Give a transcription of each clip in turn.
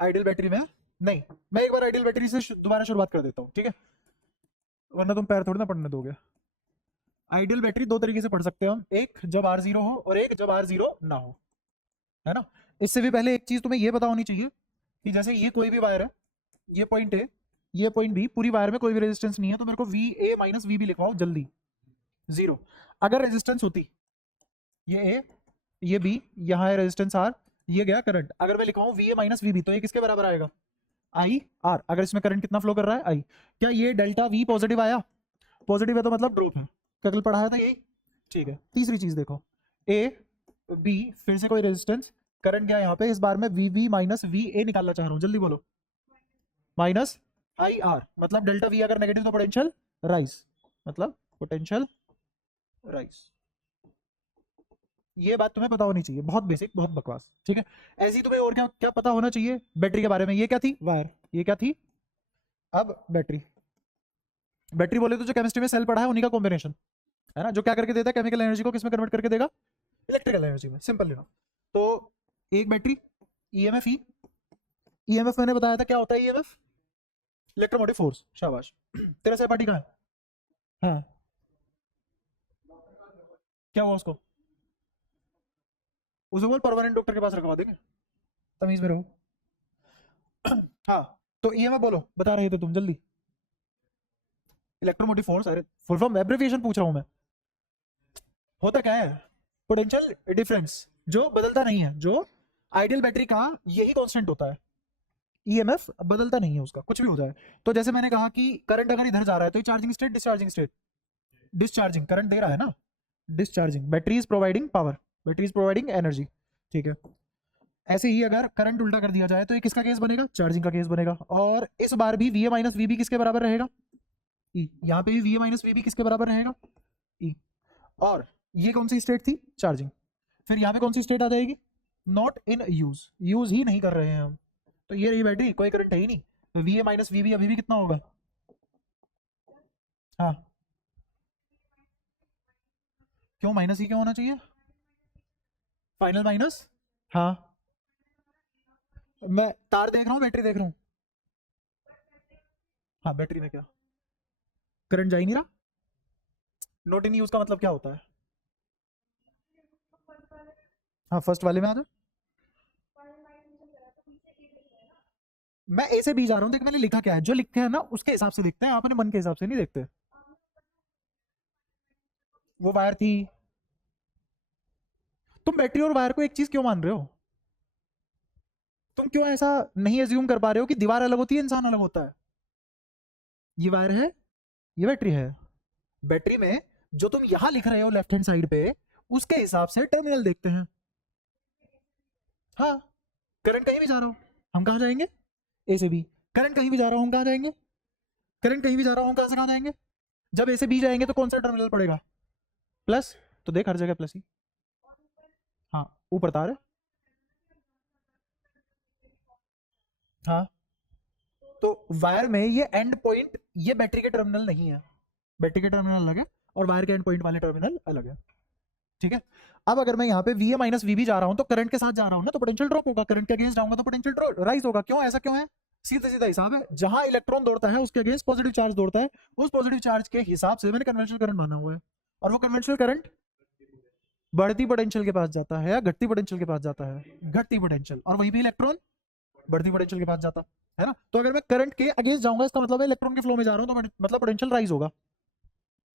Ideal battery में नहीं, मैं एक बार आइडियल बैटरी से दोबारा शुरुआत कर देता हूँ, ठीक है, वरना तुम पैर थोड़ी ना पढ़ने दोगे। आइडियल बैटरी दो तरीके से पढ़ सकते हैं हम, एक जब आर जीरो हो और एक जब आर जीरो ना हो, है ना। इससे भी पहले एक चीज तुम्हें ये पता होनी चाहिए कि जैसे ये कोई भी वायर है, ये पॉइंट ए, ये पॉइंट बी, पूरी वायर में कोई भी रेजिस्टेंस नहीं है, तो मेरे को V A minus V B लिखवाओ जल्दी, जीरो। अगर रेजिस्टेंस होती, ये ए, ये बी, यहाँ है रेजिस्टेंस आर, ये गया करंट, अगर मैं लिखवाऊं V A minus V B, तो ये किसके बराबर आएगा, आई आर। अगर इसमें करंट कितना फ्लो कर रहा है, आई। क्या ये डेल्टा वी पॉजिटिव आया, पॉजिटिव है तो मतलब ड्रॉप है, कल पढ़ाया था यही, ठीक है। तीसरी चीज देखो, ए बी, फिर से कोई रेजिस्टेंस, करंट गया यहाँ पे, इस बार मैं V B minus V A निकालना चाह रहा हूँ, जल्दी बोलो, माइनस आई आर, मतलब डेल्टा वी अगर नेगेटिव तो पोटेंशियल राइज, मतलब पोटेंशियल राइज। ये बात तुम्हें पता होनी चाहिए, बहुत बेसिक, बहुत बकवास, ठीक है। ऐसे ही तुम्हें और क्या क्या पता होना चाहिए बैटरी के बारे में। ये क्या थी, वायर, ये क्या थी, अब बैटरी। बैटरी बोले तो जो केमिस्ट्री में सेल पढ़ा है उन्हीं का कॉम्बिनेशन है ना, जो क्या करके देता है, केमिकल एनर्जी को किसमें कन्वर्ट करके देगा, इलेक्ट्रिकल एनर्जी में, सिंपल लेना। तो एक बैटरी, ईएमएफ ई, ईएमएफ मैंने बताया था क्या होता है, ईएमएफ इलेक्ट्रोमोटिव फोर्स, शाबाश। तेरा सहपाठी कहाँ है, हाँ, क्या हुआ उसको, उसे बोल परमानेंट डॉक्टर के पास रखवा देंगे, तमीज में रहो। हाँ, तो ईएमएफ बोलो, बता रहे थे तुम जल्दी, इलेक्ट्रोमोटिव फोर्स, अरे फुल फॉर्म एब्रिविएशन पूछ रहा हूं मैं। होता क्या है, पोटेंशियल डिफरेंस, जो बदलता नहीं है, जो आइडियल बैटरी का यही कांस्टेंट होता है, ईएमएफ बदलता नहीं है उसका, कुछ भी हो जाए। तो जैसे मैंने कहा कि करंट अगर इधर जा रहा है तो ये charging state, discharging state, discharging, current दे रहा है ना, discharging, battery is providing power, battery is providing energy, ठीक है। ऐसे ही अगर करंट उल्टा कर दिया जाए तो ये किसका केस बनेगा, चार्जिंग का केस बनेगा। और इस बार भी V A minus V B किसके बराबर रहेगा, ई। यहाँ पे भी V A minus V B किसके बराबर रहेगा, ई। और ये कौन सी स्टेट थी, चार्जिंग। फिर यहाँ पे कौन सी स्टेट आ जाएगी, नॉट इन यूज, यूज ही नहीं कर रहे हैं हम, तो ये रही बैटरी, कोई करंट है ही नहीं, तो V A minus V B अभी भी कितना होगा, हाँ, क्यों माइनस ही क्यों होना चाहिए, फाइनल माइनस, हाँ, मैं तार देख रहा हूँ, बैटरी देख रहा हूँ, हाँ, बैटरी में क्या करंट जा ही नहीं रहा, नॉट इन यूज का मतलब क्या होता है, हाँ, फर्स्ट वाले में आ जाओ, मैं ए से बी जा रहा हूँ, देख मैंने लिखा क्या है, जो लिखते हैं ना उसके हिसाब से लिखते हैं, आप अपने मन के हिसाब से नहीं देखते। वो वायर थी, तुम बैटरी और वायर को एक चीज क्यों मान रहे हो, तुम क्यों ऐसा नहीं एज्यूम कर पा रहे हो कि दीवार अलग होती है, इंसान अलग होता है। ये वायर है, ये बैटरी है, बैटरी में जो तुम यहां लिख रहे हो लेफ्ट हैंड साइड पे, उसके हिसाब से टर्मिनल देखते हैं, हाँ, करंट कहीं भी जा रहा हो हम कहाँ जाएंगे, ए से बी, करंट कहीं भी जा रहा हो हम कहाँ जाएंगे, करंट कहीं भी जा रहा हो हम कहाँ से कहाँ जाएंगे, जब ए से बी जाएंगे तो कौन सा टर्मिनल पड़ेगा, प्लस, तो देख हर जगह प्लस ही, हाँ, ऊपर तार है, हाँ, तो वायर में ये एंड पॉइंट, ये बैटरी के टर्मिनल नहीं है, बैटरी के टर्मिनल अलग है और वायर के एंड पॉइंट वाले टर्मिनल अलग है, ठीक है। अब अगर मैं यहाँ पे V A minus V B जा रहा हूँ तो करंट के साथ जा रहा हूँ ना, तो पोटेंशियल ड्रॉप होगा, करंट के अगेंस्ट जाऊंगा तो पोटेंशियल ड्रॉप राइज होगा, क्यों, ऐसा क्यों है, सीधा सीधा हिसाब है, जहां इलेक्ट्रॉन दौड़ता है उसके अगेंस्ट पॉजिटिव चार्ज दौड़ता है, उस पॉजिटिव चार्ज के हिसाब से मैंने कन्वेंशनल करंट माना हुआ है, और वो कन्वेंशनल करंट बढ़ती पोटेंशियल के पास जाता है या घटती पोटेंशियल के पास जाता है, घटती पोटेंशियल, और वहीं भी इलेक्ट्रॉन बढ़ती पोटेंशियल के पास जाता है ना। तो अगर मैं करंट के अगेंस्ट जाऊंगा इसका मतलब है इलेक्ट्रॉन के फ्लो में जा रहा हूं, तो मतलब पोटेंशियल राइज होगा,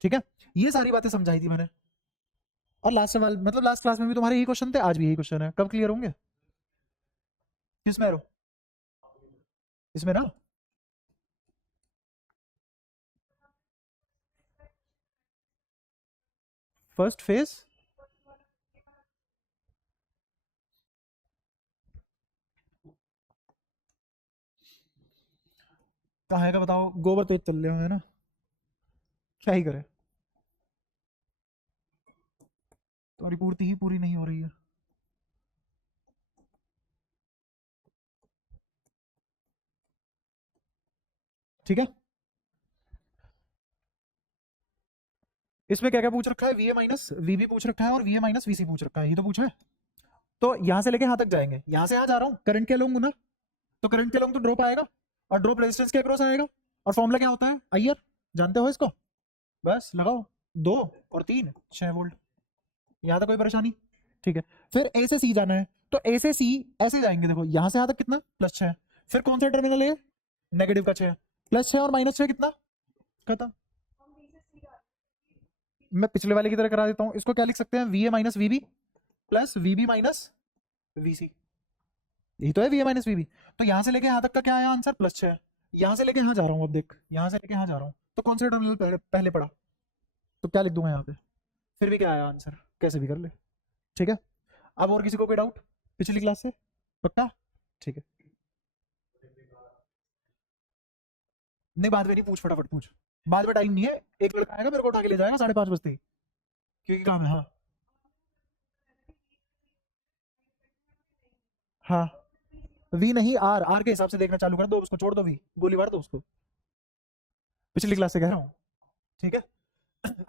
ठीक है। ये सारी बातें समझाई थी मैंने, और लास्ट सवाल, मतलब लास्ट क्लास में भी तुम्हारे यही क्वेश्चन थे, आज भी यही क्वेश्चन है, कब क्लियर होंगे, किस में, इसमें ना, फर्स्ट फेज, कहाँ है का बताओ, गोबर तेज चल रहे हो है ना, क्या ही करे, तुम्हारी पूर्ति ही पूरी नहीं हो रही है, ठीक है। इसमें क्या क्या पूछ रखा है, V A minus V B पूछ रखा है और V A minus V C पूछ रखा है, ये तो पूछा है। तो यहां से लेके यहां तक जाएंगे, यहां से यहां जा रहा हूं करंट के लूंगा ना, तो करंट के लॉन्ग तो ड्रॉप आएगा, और ड्रॉप रेजिस्टेंस के अक्रॉस आएगा, और फॉर्मूला क्या होता है आईआर, जानते हो इसको, बस लगाओ 2 और 3 6 वोल्ट। यहाँ तक कोई परेशानी? ठीक है, फिर ए से सी जाना है, तो ए से सी ऐसे जाएंगे, देखो यहाँ से यहाँ तक कितना +6, फिर कौन सा टर्मिनल है नेगेटिव का 6, +6 और -6 कितना, खत्म। मैं पिछले वाले की तरह करा देता हूँ, इसको क्या लिख सकते हैं, VA minus VB plus VB minus VC, यही तो है VA माइनस VB। तो यहाँ से लेके यहाँ तक का क्या आया आंसर, +6, यहाँ से लेके यहाँ जा रहा हूँ, अब देख यहाँ से लेके यहाँ जा रहा हूँ, तो कौन सा टर्मिनल पहले पड़ा, तो क्या लिख दूंगा यहाँ पे, फिर भी क्या आया आंसर, कैसे भी कर ले। ठीक है, अब और किसी को कोई डाउट पिछली क्लास से, पक्का? ठीक है, नहीं बाद में नहीं, पूछ फटाफट पूछ, बाद में टाइम नहीं है, एक लड़का आएगा मेरे को उठा के ले जाएगा 5:30 बजते ही, क्योंकि काम है। हाँ हाँ, वी नहीं आर, आर के हिसाब से देखना चालू कर दो, उसको छोड़ दो, वी गोली मार दो उसको, पिछली क्लास से कह रहा हूँ। ठीक है,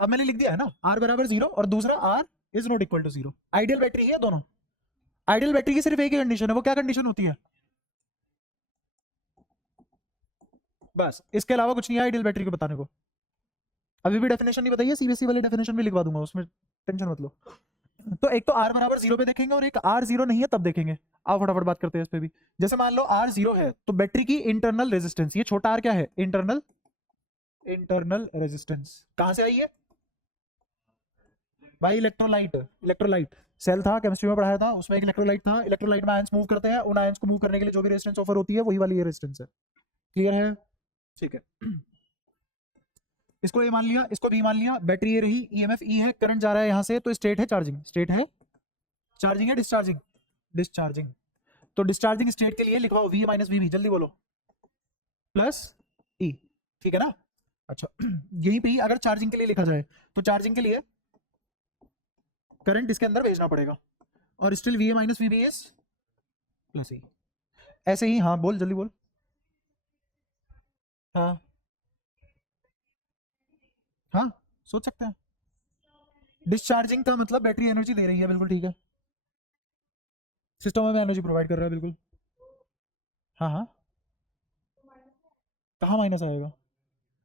अब मैंने लिख दिया है ना, आर बराबर 0 और दूसरा R is not equal to 0। Ideal battery है दोनों, आइडियल बैटरी की सिर्फ एक ही कंडीशन है, वो क्या कंडीशन होती है, बस इसके अलावा कुछ नहीं है आइडियल बैटरी को बताने को। अभी भी डेफिनेशन नहीं बताइए, सीबीएसई वाली डेफिनेशन भी लिखवा दूंगा, उसमें टेंशन मत लो। तो एक तो आर बराबर 0 पे देखेंगे, और एक आर 0 नहीं है तब देखेंगे। आओ फटाफट बात करते हैं इस पे भी। जैसे मान लो आर 0 है, तो बैटरी की इंटरनल रेजिस्टेंस, ये छोटा आर क्या है, इंटरनल रेजिस्टेंस, कहां से आई है भाई, इलेक्ट्रोलाइट, इलेक्ट्रोलाइट सेल था, केमिस्ट्री में पढ़ाया था, उसमें एक इलेक्ट्रोलाइट था, इलेक्ट्रोलाइट में आयंस मूव करते हैं, उन आयंस को मूव करने के लिए जो भी रेजिस्टेंस ऑफर होती है वही वाली ये रेजिस्टेंस है। क्लियर है? ठीक है, इसको ए मान लिया, इसको बी मान लिया, बैटरी ये रही, ईएमएफ ई है, करंट जा रहा है यहां से, तो स्टेट है चार्जिंग, स्टेट है चार्जिंग, है डिस्चार्जिंग, डिस्चार्जिंग। तो डिस्चार्जिंग स्टेट के लिए लिखवाओ वी माइनस वी, जल्दी बोलो, प्लस ई, ठीक है ना। अच्छा यहीं पे ही अगर चार्जिंग के लिए लिखा जाए, तो चार्जिंग के लिए करंट इसके अंदर भेजना पड़ेगा, और still V minus V B is plus E, ऐसे ही। हाँ बोल, जल्दी बोल। हाँ हाँ, सोच सकते हैं, डिस्चार्जिंग का मतलब बैटरी एनर्जी दे रही है, बिल्कुल ठीक है, सिस्टम में एनर्जी प्रोवाइड कर रहा है, बिल्कुल। हाँ हाँ, कहाँ माइनस आएगा,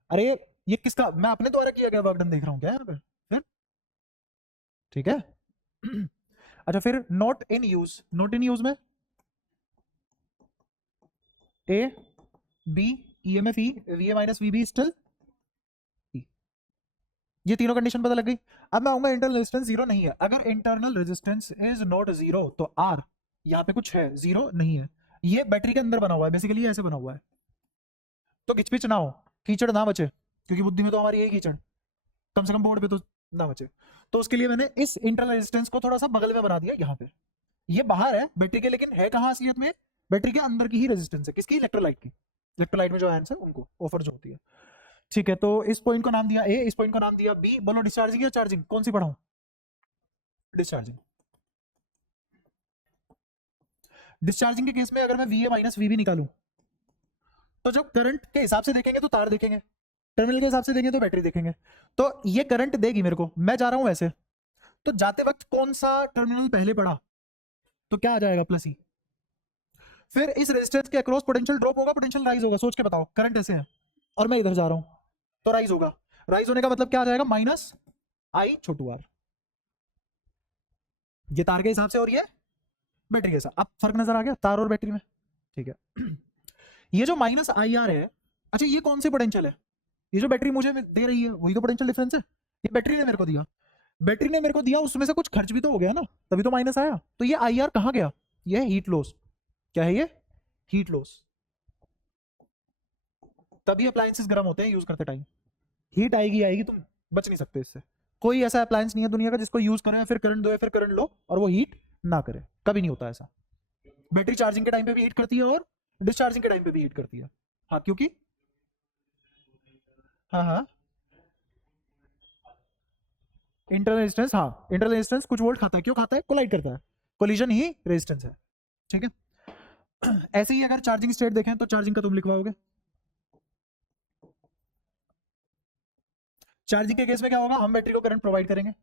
अरे ये किसका, मैं अपने द्वारा किया गया वर्क डन देख रहा हूँ क्या यहाँ पे, फिर ठीक है अच्छा फिर not in use, not in use में A B EMF E V A minus V B still, ये तीनों कंडीशन पता लग गई। अब मैं आऊंगा इंटरनल रेजिस्टेंस 0 नहीं है, अगर इंटरनल रेजिस्टेंस इज नॉट 0 तो आर यहाँ पे कुछ है, 0 नहीं है, ये बैटरी के अंदर बना हुआ है, बेसिकली ऐसे बना हुआ है, तो घिचपिच ना हो, कीचड़ ना बचे, क्योंकि बुद्धि में तो हमारी यही कीचड़, कम से कम बोर्ड पे तो ना बचे। तो उसके लिए मैंने इस इंटरनल रेजिस्टेंस को थोड़ा सा बगल में बना दिया यहाँ पे, ये बाहर है बैटरी के, लेकिन है कहाँ असलियत में, बैटरी के अंदर की ही रेजिस्टेंस है, किसकी, इलेक्ट्रोलाइट की, इलेक्ट्रोलाइट में जो आयंस है उनको ऑफर जो होती है। ठीक है, तो इस पॉइंट को नाम दिया ए, इस पॉइंट को नाम दिया बी, बोलो डिस्चार्जिंग या चार्जिंग, कौन सी पढ़ाऊं, डिस्चार्जिंग। डिस्चार्जिंग के केस में अगर मैं V A minus V B निकालूं, तो जब करंट के हिसाब से देखेंगे तो तार देखेंगे, टर्मिनल के हिसाब से देखेंगे तो बैटरी देखेंगे, तो ये करंट देगी मेरे को, मैं जा रहा हूं ऐसे, तो जाते वक्त कौन सा टर्मिनल पहले पड़ा, तो क्या आ जाएगा, प्लस ही। फिर इस रेजिस्टेंस के अक्रॉस पोटेंशियल ड्रॉप होगा, पोटेंशियल राइज होगा, सोच के बताओ, करंट ऐसे है और मैं इधर जा रहा हूं, तो राइज होगा, राइज होने का मतलब क्या आ जाएगा, माइनस आई छोटू आर, ये तार के हिसाब से और ये बैटरी के साथ। अब फर्क नजर आ गया तार और बैटरी में, ठीक है ये जो माइनस आई आर है, अच्छा ये कौन सी पोटेंशियल है, ये जो बैटरी मुझे दे रही है वही तो पोटेंशियल डिफरेंस है, ये बैटरी ने मेरे को दिया, बैटरी ने मेरे को दिया, उसमें से कुछ खर्च भी तो हो गया ना, तभी तो माइनस आया, तो ये आई आर कहाँ गया, ये है हीट लॉस, क्या है ये, हीट लॉस, तभी अप्लायंसेस गर्म होते हैं यूज करते टाइम, हीट आएगी आएगी, तुम बच नहीं सकते इससे, कोई ऐसा अप्लायंस नहीं है दुनिया का जिसको यूज करें फिर करंट दो फिर करंट लो और वो हीट ना करे, कभी नहीं होता ऐसा। बैटरी चार्जिंग के टाइम पे भी हीट करती है और डिस्चार्जिंग के टाइम पे भी हीट करती है, हाँ क्योंकि, हाँ हाँ इंटरनल रेजिस्टेंस, हाँ इंटरनल रेजिस्टेंस कुछ वोल्ट खाता है, क्यों खाता है, कोलाइड करता है, कोलिजन ही रेजिस्टेंस है, ठीक है ऐसे ही अगर चार्जिंग स्टेट देखें तो चार्जिंग का तुम लिखवाओगे, चार्जिंग के केस में क्या होगा, हम बैटरी को करंट प्रोवाइड करेंगे,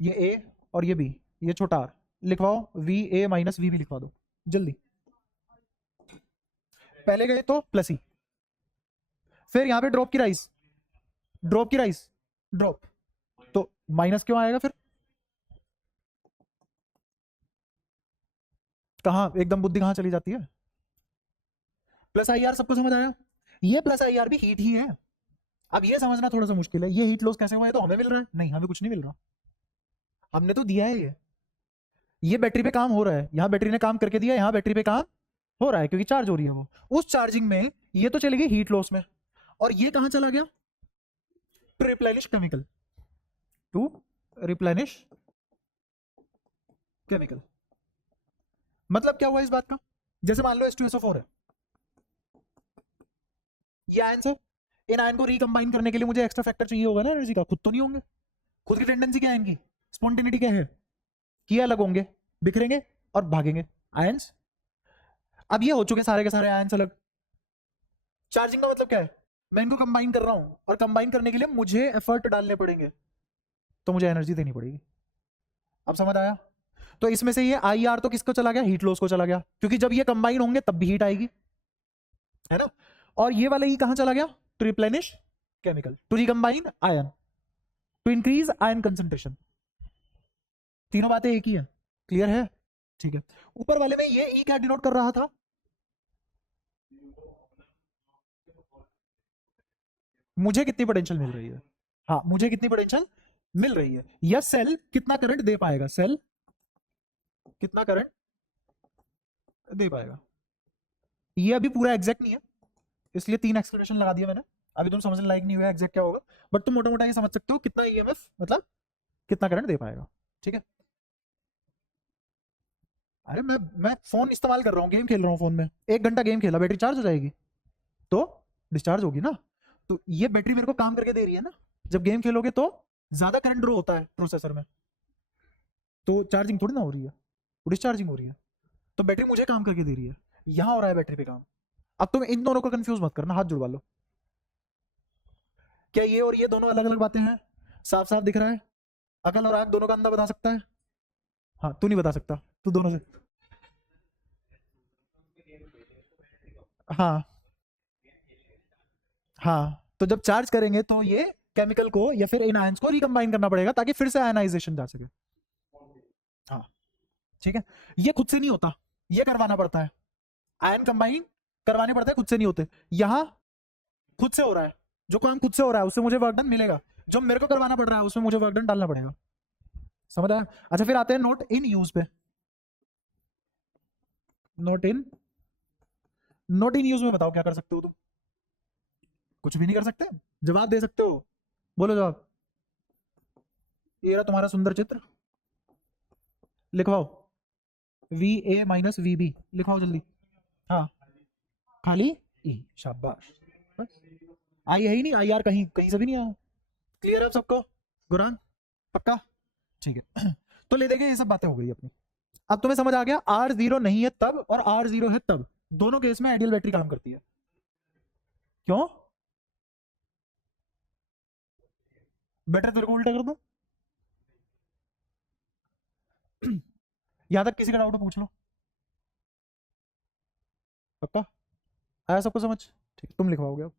ये ए और ये बी, ये छोटा आर लिखवाओ, V A minus V B लिखवा दो जल्दी, पहले गए तो प्लस ही, फिर यहाँ पे ड्रॉप की राइज, ड्रॉप की राइज, ड्रॉप, तो माइनस क्यों आएगा फिर? कहाँ एकदम बुद्धि कहाँ चली जाती है? प्लस आई आर सबको समझ आया? ये प्लस आई आर भी हीट ही है। अब ये समझना थोड़ा सा मुश्किल है, ये हीट लॉस कैसे हुआ है? तो हमें मिल रहा है? नहीं, हमें कुछ नहीं मिल रहा, हमने तो दिया है ये बैटरी पे काम हो रहा है, यहाँ बैटरी ने काम करके दिया, यहाँ बैटरी पे काम हो रहा है क्योंकि चार्ज हो रही है वो, उस चार्जिंग में ये तो चली गई हीट लॉस में, और ये कहां चला गया? To replenish chemical, to replenish chemical. मतलब क्या हुआ इस बात का? जैसे मान लो H2SO4 है, ये आयन है, इन आयन को रिकंबाइन करने के लिए मुझे एक्स्ट्रा फैक्टर चाहिए होगा ना एनर्जी का, खुद तो नहीं होंगे। खुद की टेंडेंसी क्या है इनकी, स्पॉन्टेनिटी क्या है, कि अलग होंगे, बिखरेंगे और भागेंगे आयंस। अब ये हो चुके सारे के सारे आयंस अलग। चार्जिंग का मतलब क्या है? मैं इनको कंबाइन कर रहा हूं, और कंबाइन करने के लिए मुझे एफर्ट डालने पड़ेंगे, तो मुझे एनर्जी देनी पड़ेगी। अब समझ आया? तो इसमें से ये आई आर तो किसको चला गया? हीट लॉस को चला गया, क्योंकि जब ये कंबाइन होंगे तब भी हीट आएगी, है ना। और ये वाला ई कहां चला गया? To replenish chemical, to recombine ion, to increase ion concentration. तीनों बातें एक ही है, क्लियर है? ठीक है। ऊपर वाले में ये ई क्या डिनोट कर रहा था? मुझे कितनी पोटेंशियल मिल रही है, हाँ मुझे कितनी पोटेंशियल मिल रही है, या सेल कितना करंट दे पाएगा, सेल कितना करंट दे पाएगा। ये अभी पूरा एग्जैक्ट नहीं है, इसलिए 3 एक्सक्लेमेशन लगा दिया मैंने, अभी तुम समझने लायक नहीं हुआ एग्जैक्ट क्या होगा, बट तुम मोटा मोटा ये समझ सकते हो कितना ईएमएफ मतलब कितना करंट दे पाएगा। ठीक है। अरे मैं फोन इस्तेमाल कर रहा हूँ, गेम खेल रहा हूँ फोन में, 1 घंटा गेम खेला, बैटरी चार्ज हो जाएगी तो डिस्चार्ज होगी ना। तो ये बैटरी मेरे को काम करके दे रही है ना, जब गेम खेलोगे तो ज्यादा करंट ड्रॉ होता है प्रोसेसर में, तो चार्जिंग थोड़ी ना हो रही है, डिस्चार्जिंग हो रही है, तो बैटरी मुझे काम करके दे रही है, यहां हो रहा है बैटरी पे काम। अब तुम इन दोनों को कंफ्यूज मत करना, हाथ जुड़वा लो। क्या ये और ये दोनों अलग अलग बातें हैं? साफ साफ दिख रहा है? अकल और आंख दोनों का अंधा बता सकता है? हाँ तू नहीं बता सकता, तू दोनों से। हाँ हाँ, तो जब चार्ज करेंगे तो ये केमिकल को या फिर इन आयंस को रिकंबाइन करना पड़ेगा ताकि फिर से आयनाइजेशन जा सके। हाँ ठीक है। ये खुद से नहीं होता, ये करवाना पड़ता है, आयन कंबाइन करवाने पड़ते हैं, खुद से नहीं होते। यहाँ खुद से हो रहा है, जो काम खुद से हो रहा है उससे मुझे वर्क डन मिलेगा, जो मेरे को करवाना पड़ रहा है उसमें मुझे वर्क डन डालना पड़ेगा। समझ आया? अच्छा फिर आते हैं नोट इन यूज पे। नोट इन, नोट इन यूज में बताओ क्या कर सकते हो तुम? कुछ भी नहीं कर सकते, जवाब दे सकते हो, बोलो जवाब। ये रहा तुम्हारा सुंदर चित्र, लिखवाओ, V A minus V B लिखवाओ जल्दी। हाँ खाली ई, शाबाश, बस। आई है ही नहीं, आई आर कहीं कहीं से भी नहीं आया। क्लियर है आप सबको? गुरान पक्का? ठीक है। तो ले देंगे, ये सब बातें हो गई अपनी। अब तुम्हें समझ आ गया आर जीरो नहीं है तब और आर जीरो है तब, दोनों केस में आइडियल बैटरी काम करती है। क्यों? बेटर तेरे को उल्टा कर दो। यहां तक किसी का डाउट पूछ लो। पक्का आया सबको समझ? ठीक, तुम लिखवाओगे अब।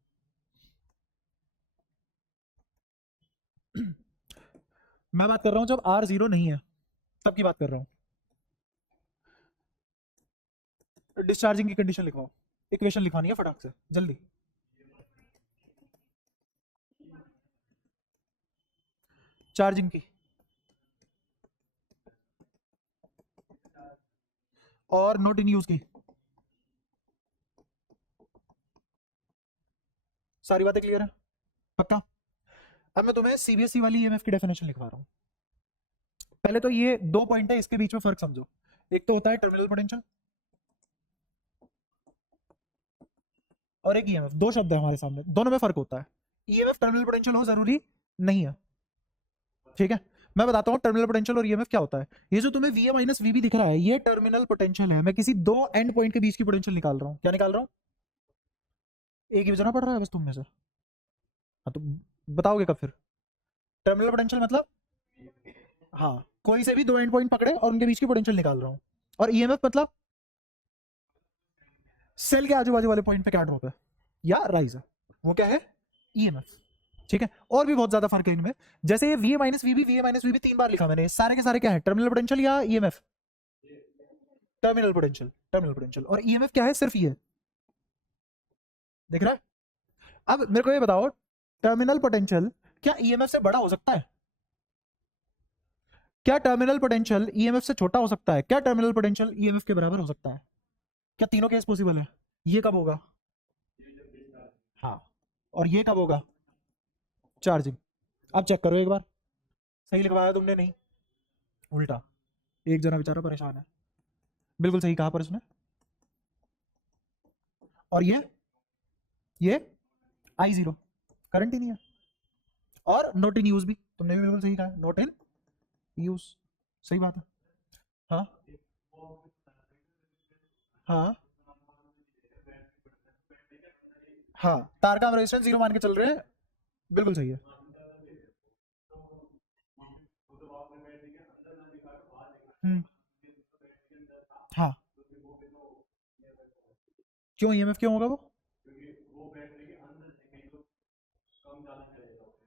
मैं बात कर रहा हूं जब आर जीरो नहीं है तब की बात कर रहा हूं। डिस्चार्जिंग की कंडीशन लिखवाओ, इक्वेशन लिखवानी है फटाक से जल्दी। चार्जिंग की और नॉट इन यूज की, सारी बातें क्लियर है? पक्का? अब मैं तुम्हें सीबीएसई वाली ईएमएफ की डेफिनेशन लिखवा रहा हूं। पहले तो ये 2 पॉइंट है, इसके बीच में फर्क समझो। एक तो होता है टर्मिनल पोटेंशियल और एक ईएमएफ, दो शब्द है हमारे सामने, दोनों में फर्क होता है। ईएमएफ टर्मिनल पोटेंशियल हो जरूरी नहीं है, ठीक है। मैं बताता हूँ टर्मिनल पोटेंशियल और ईएमएफ क्या होता है। ये जो तुम्हें V A minus V B दिख रहा है ये टर्मिनल पोटेंशियल है, मैं किसी दो एंड पॉइंट के बीच की पोटेंशियल निकाल रहा हूँ। क्या निकाल रहा हूँ? एक ही बजना पड़ रहा है बस तुम में से। हाँ तो बताओगे कब फिर? टर्मिनल पोटेंशियल मतलब, हाँ कोई से भी दो एंड पॉइंट पकड़े और उनके बीच की पोटेंशियल निकाल रहा हूँ। और ईएमएफ मतलब सेल के आजू बाजू वाले पॉइंट पे क्या ड्रॉप है या राइज है, वो क्या है ईएमएफ। ठीक है, और भी बहुत ज्यादा फर्क है इनमें। जैसे ये वी माइनस वीबी 3 बार लिखा मैंने, सारे के सारे क्या है, टर्मिनल पोटेंशियल या EMF, terminal potential, terminal potential. और ईएमएफ क्या है, सिर्फ ये दिख रहा है। अब मेरे को ये बताओ, टर्मिनल पोटेंशियल क्या ईएमएफ से बड़ा हो सकता है? क्या टर्मिनल पोटेंशियल ईएमएफ से छोटा हो सकता है? क्या टर्मिनल पोटेंशियल ईएमएफ के बराबर हो सकता है? क्या तीनों केस पॉसिबल है? ये कब होगा? हाँ, और ये कब होगा? चार्जिंग। अब चेक करो एक बार, सही लिखवाया तुमने? नहीं, उल्टा। एक जना बेचारा परेशान है, बिल्कुल सही कहा पर उसने। और ये I0 करंट ही नहीं है, और नॉट इन यूज भी तुमने भी बिल्कुल सही कहा, नॉट इन यूज, सही बात है। हाँ हाँ हाँ, तार का हम रेजिस्टेंस 0 मान के चल रहे हैं, बिल्कुल सही है। हम्म, हाँ, क्यों ईएमएफ क्यों होगा वो?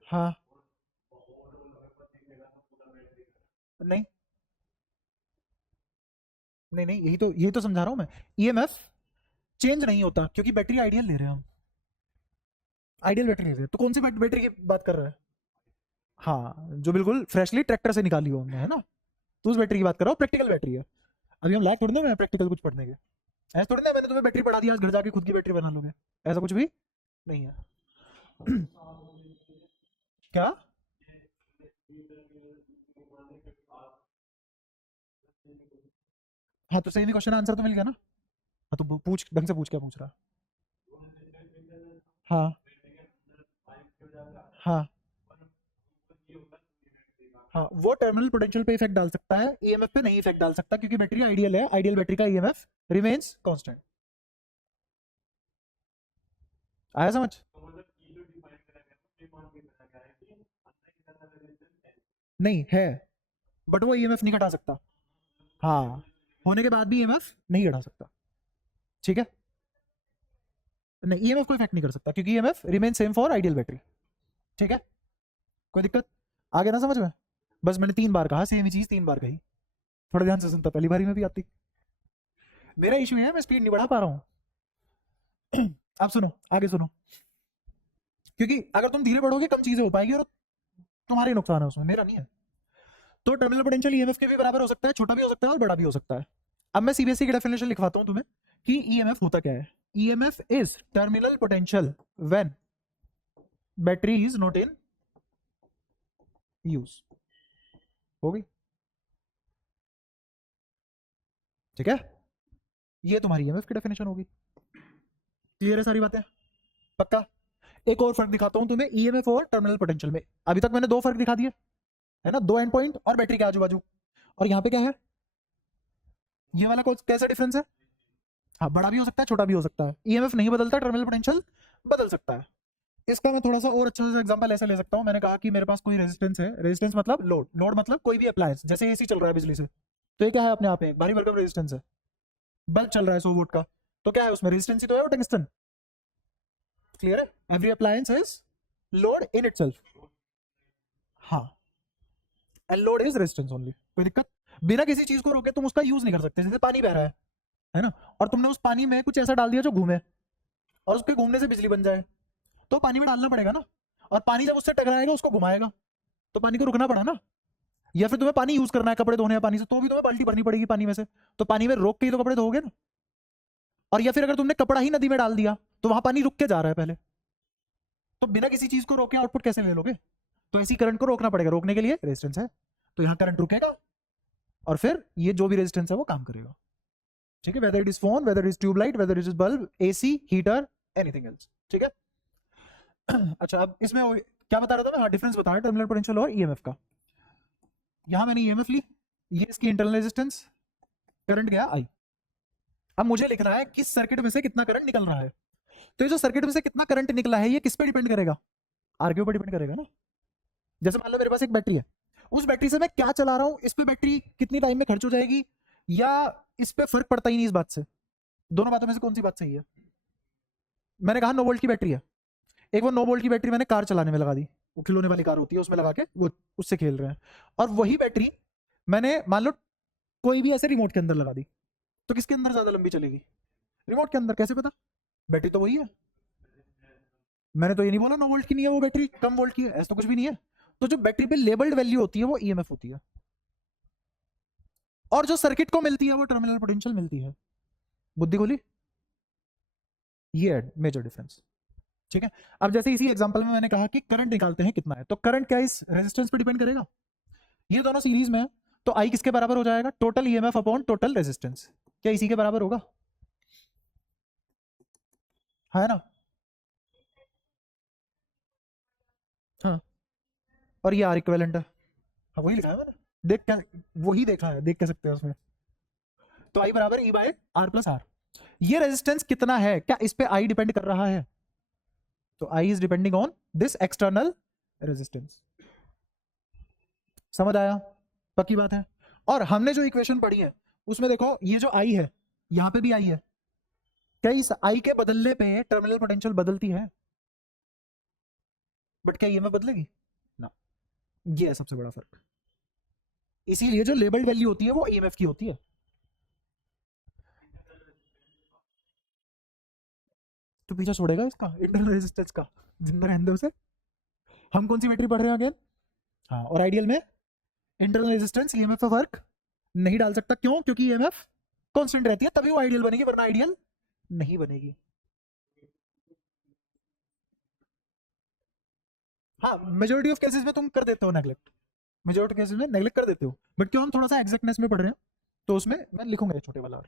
हाँ, नहीं नहीं नहीं, यही तो समझा रहा हूँ मैं। ईएमएफ चेंज नहीं होता क्योंकि बैटरी आइडियल ले रहे हैं हम, आइडियल बैटरी ले रहे हैं। तो कौन सी बैटरी की बात कर रहे हैं? हाँ, जो बिल्कुल फ्रेशली ट्रैक्टर से निकाली हो हमने, है ना, तो उस बैटरी की बात कर रहा हूँ, प्रैक्टिकल बैटरी है। अभी हम लायक थोड़ी ना मैं प्रैक्टिकल कुछ पढ़ने के, ऐसा थोड़ी ना मैंने तुम्हें बैटरी पढ़ा दिया आज घर जाके खुद की बैटरी बना लोगे, ऐसा कुछ भी नहीं है। क्या? हाँ, तो सेम ही क्वेश्चन आंसर तो मिल गया ना। हाँ, तो पूछ ढंग से, पूछ, क्या पूछ रहा? हाँ हाँ हाँ, वो टर्मिनल पोटेंशियल पे इफेक्ट डाल सकता है, ईएमएफ पे नहीं इफेक्ट डाल सकता, क्योंकि बैटरी आइडियल है, आइडियल बैटरी का ईएमएफ रिमेन्स कांस्टेंट। आया समझ? नहीं है, बट वो ईएमएफ नहीं घटा सकता। हाँ, होने के बाद भी ईएमएफ नहीं घटा सकता। ठीक है, नहीं, ईएमएफ को इफेक्ट नहीं कर सकता क्योंकि EMF remain same for ideal battery. ठीक है, कोई दिक्कत? आ गया ना समझ में? बस मैंने 3 बार कहा, सेम ही चीज 3 बार कही, थोड़ा ध्यान से सुनता, पहली बारी में भी आती। मेरा इशू है मैं स्पीड नहीं बढ़ा पा रहा हूँ। अब सुनो, आगे सुनो, क्योंकि अगर तुम धीरे बढ़ोगे कम चीजें हो पाएगी, और तुम्हारे नुकसान है उसमें, मेरा नहीं है। तो टर्मिनल पोटेंशियल ईएमएफ के भी बराबर हो सकता है, छोटा भी हो सकता है और बड़ा भी हो सकता है। अब मैं सीबीएसई की डेफिनेशन लिखवाता हूं तुम्हें कि ईएमएफ होता क्या है। EMF is terminal potential when battery is not in use. हो गई? ठीक है, ये तुम्हारी ईएमएफ की डेफिनेशन होगी। क्लियर है सारी बातें? पक्का? एक और फर्क दिखाता हूं तुम्हें ईएमएफ और टर्मिनल पोटेंशियल में। अभी तक मैंने 2 फर्क दिखा दिए, है ना, 2 एंड पॉइंट और बैटरी के आजू बाजू। और यहाँ पे क्या है, ये वाला कैसा डिफरेंस है? हाँ, बड़ा भी हो सकता है, छोटा भी हो सकता है। ईएमएफ नहीं बदलता, टर्मिनल पोटेंशियल बदल सकता है। इसका मैं थोड़ा सा और अच्छा सा एग्जांपल ऐसा ले सकता हूँ। मैंने कहा कि मेरे पास कोई रेजिस्टेंस है, रेजिस्टेंस मतलब लोड, लोड मतलब कोई भी अप्लायंस, जैसे एसी चल रहा है बिजली से, तो ये क्या है अपने आप में, एक भारी भरकम रेजिस्टेंस है। बल्ब चल रहा है 100 वोल्ट का, तो क्या है उसमें, रेजिस्टेंस ही तो है, वो टंगस्टन। क्लियर है? Every appliance is load in itself. हाँ, and load is resistance only. कोई दिक्कत? बिना किसी चीज को रोके तुम उसका यूज नहीं कर सकते। जैसे पानी बह रहा है ना, और तुमने उस पानी में कुछ ऐसा डाल दिया जो घूमे, और उसके घूमने से बिजली बन जाए, तो पानी में डालना पड़ेगा ना। और पानी जब उससे टकराएगा उसको घुमाएगा, तो पानी को रुकना पड़ा ना। या फिर तुम्हें पानी यूज करना है कपड़े धोने हैं पानी से, तो भी तुम्हें बाल्टी भरनी पड़ेगी पानी में से, तो पानी में रोक के ही तो कपड़े धोगे ना। और या फिर अगर तुमने कपड़ा ही नदी में डाल दिया, तो वहां पानी रुक के जा रहा है पहले, तो बिना किसी चीज को रोके आउटपुट कैसे ले लोगे? तो इसी करंट को रोकना पड़ेगा, रोकने के लिए रेजिस्टेंस है, तो यहाँ करंट रुकेगा, और फिर ये जो भी रेजिस्टेंस है वो काम करेगा। ठीक है, whether it is phone, whether it is tubelight, whether it is bulb, AC, heater, anything else. ठीक है। अच्छा, अब इसमें क्या बता रहा था मैं? हाँ, डिफरेंस बता रहा टर्मिनल पोटेंशियल और ईएमएफ का। यहां मैंने ईएमएफ ली, ये इसकी इंटरनल रेजिस्टेंस, करंट गया आई। अब मुझे लिखना है किस सर्किट में से कितना करंट निकल रहा है। तो ये जो सर्किट में से कितना करंट निकला है, ये किस पे डिपेंड करेगा? आरक्यू पर डिपेंड करेगा ना। जैसे मान लो मेरे पास एक बैटरी है, उस बैटरी से मैं क्या चला रहा हूं, इस पे बैटरी कितनी टाइम में खर्च हो जाएगी, या इस पे फर्क पड़ता ही नहीं इस बात से। दोनों बातों में से कौन सी बात सही है? मैंने कहा 9 वोल्ट की बैटरी है, एक वो 9 वोल्ट की बैटरी मैंने कार चलाने में लगा दी, वो खिलौने वाली कार होती है उसमें लगा के वो उससे खेल रहे हैं, और वही बैटरी मैंने मान लो कोई भी ऐसे रिमोट के अंदर लगा दी, तो किसके अंदर ज्यादा लंबी चलेगी? रिमोट के अंदर। कैसे पता? बैटरी तो वही है। मैंने तो ये नहीं बोला 9 वोल्ट की नहीं है वो बैटरी, कम वोल्ट की है, ऐसा तो कुछ भी नहीं है। तो जो बैटरी पे लेबल्ड वैल्यू होती है वो ईएमएफ होती है, और जो सर्किट को मिलती है वो टर्मिनल पोटेंशियल मिलती है। बुद्धि खोली? ये है मेजर डिफरेंस। ठीक है। अब जैसे इसी एग्जांपल में मैंने कहा कि करंट निकालते हैं कितना है, तो करंट क्या इस रेजिस्टेंस पे डिपेंड करेगा? ये दोनों सीरीज में है, तो आई किसके बराबर हो जाएगा? Total EMF upon total resistance. क्या इसी के बराबर होगा? है ना? हाँ। और ये आर इक्विवेलेंट है। हाँ वही लिखा है मैंने, देख क्या, वही देखा है, देख के सकते हैं उसमें। तो आई बराबर E by R plus R. ये रेजिस्टेंस कितना है, क्या इस पे आई डिपेंड कर रहा है? तो I is depending on this external resistance. समझ आया? पक्की बात है। और हमने जो इक्वेशन पढ़ी है उसमें देखो ये जो आई है, यहां पे भी आई है, क्या इस आई के बदलने पे टर्मिनल पोटेंशियल बदलती है? बट क्या ईएमएफ बदलेगी? ना। ये है सबसे बड़ा फर्क। इसीलिए जो लेबल्ड वैल्यू होती है वो ईएमएफ की होती है। तो पीछा छोड़ेगा इसका इंटरनल रेजिस्टेंस का, जिंदा रहने दो उसे। हम कौन सी बैटरी पढ़ रहे हैं अगेन? हाँ, और आइडियल में इंटरनल रेजिस्टेंस ईएमएफ का फर्क नहीं डाल सकता। क्यों? क्योंकि ईएमएफ कांस्टेंट रहती है, तभी वो आइडियल बनेगी, वरना आइडियल नहीं बनेगी। हाँ, मेजोरिटी ऑफ केसेस में तुम कर देते हो नेग्लेक्ट, मेजोरिटी केसेस में नेग्लेक्ट कर देते हो, बट क्यों हम थोड़ा सा एग्जैक्टनेस में पढ़ रहे हैं, तो उसमें मैं लिखूंगा ये छोटे वाला आर।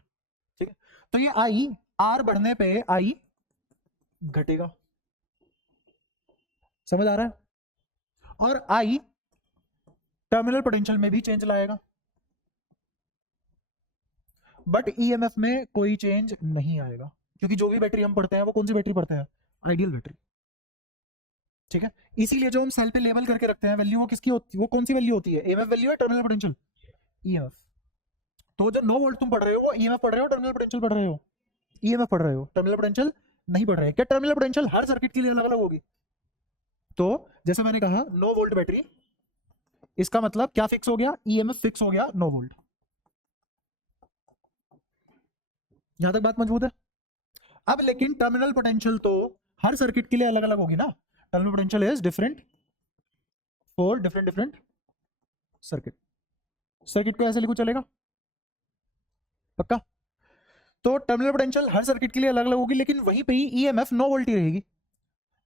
ठीक है। तो ये आई, आर बढ़ने पे आई घटेगा, समझ आ रहा है? और आई टर्मिनल पोटेंशियल में भी चेंज लाएगा, बट ईएमएफ में कोई चेंज नहीं आएगा, क्योंकि जो भी बैटरी हम पढ़ते हैं वो कौन सी बैटरी पढ़ते हैं? Ideal battery. ठीक है। इसीलिए जो हम सेल पे लेबल करके रखते हैं वैल्यू, वो किसकी होती है, वो कौन सी वैल्यू होती है? ईएमएफ वैल्यू है टर्मिनल पोटेंशियल? ईएमएफ। तो जो 9 वोल्ट तुम पढ़ रहे हो वो ईएमएफ पढ़ रहे हो टर्मिनल पोटेंशियल पढ़ रहे हो? ईएमएफ पढ़ रहे हो, टर्मिनल पोटेंशियल नहीं पढ़ रहे हैं। क्या टर्मिनल पोटेंशियल हर सर्किट के लिए अलग अलग होगी? तो जैसे मैंने कहा 9 वोल्ट बैटरी, इसका मतलब क्या फिक्स हो गया? ईएमएफ फिक्स हो गया 9 वोल्ट। यहां तक बात मजबूत है? अब लेकिन टर्मिनल पोटेंशियल तो हर सर्किट के लिए अलग अलग होगी ना। Terminal potential is different for different different circuit. Circuit को ऐसे लिखो चलेगा? पक्का? तो टर्मिनल पोटेंशियल हर सर्किट के लिए अलग अलग होगी, लेकिन वहीं पे ही ईएमएफ 9 वोल्ट ही रहेगी।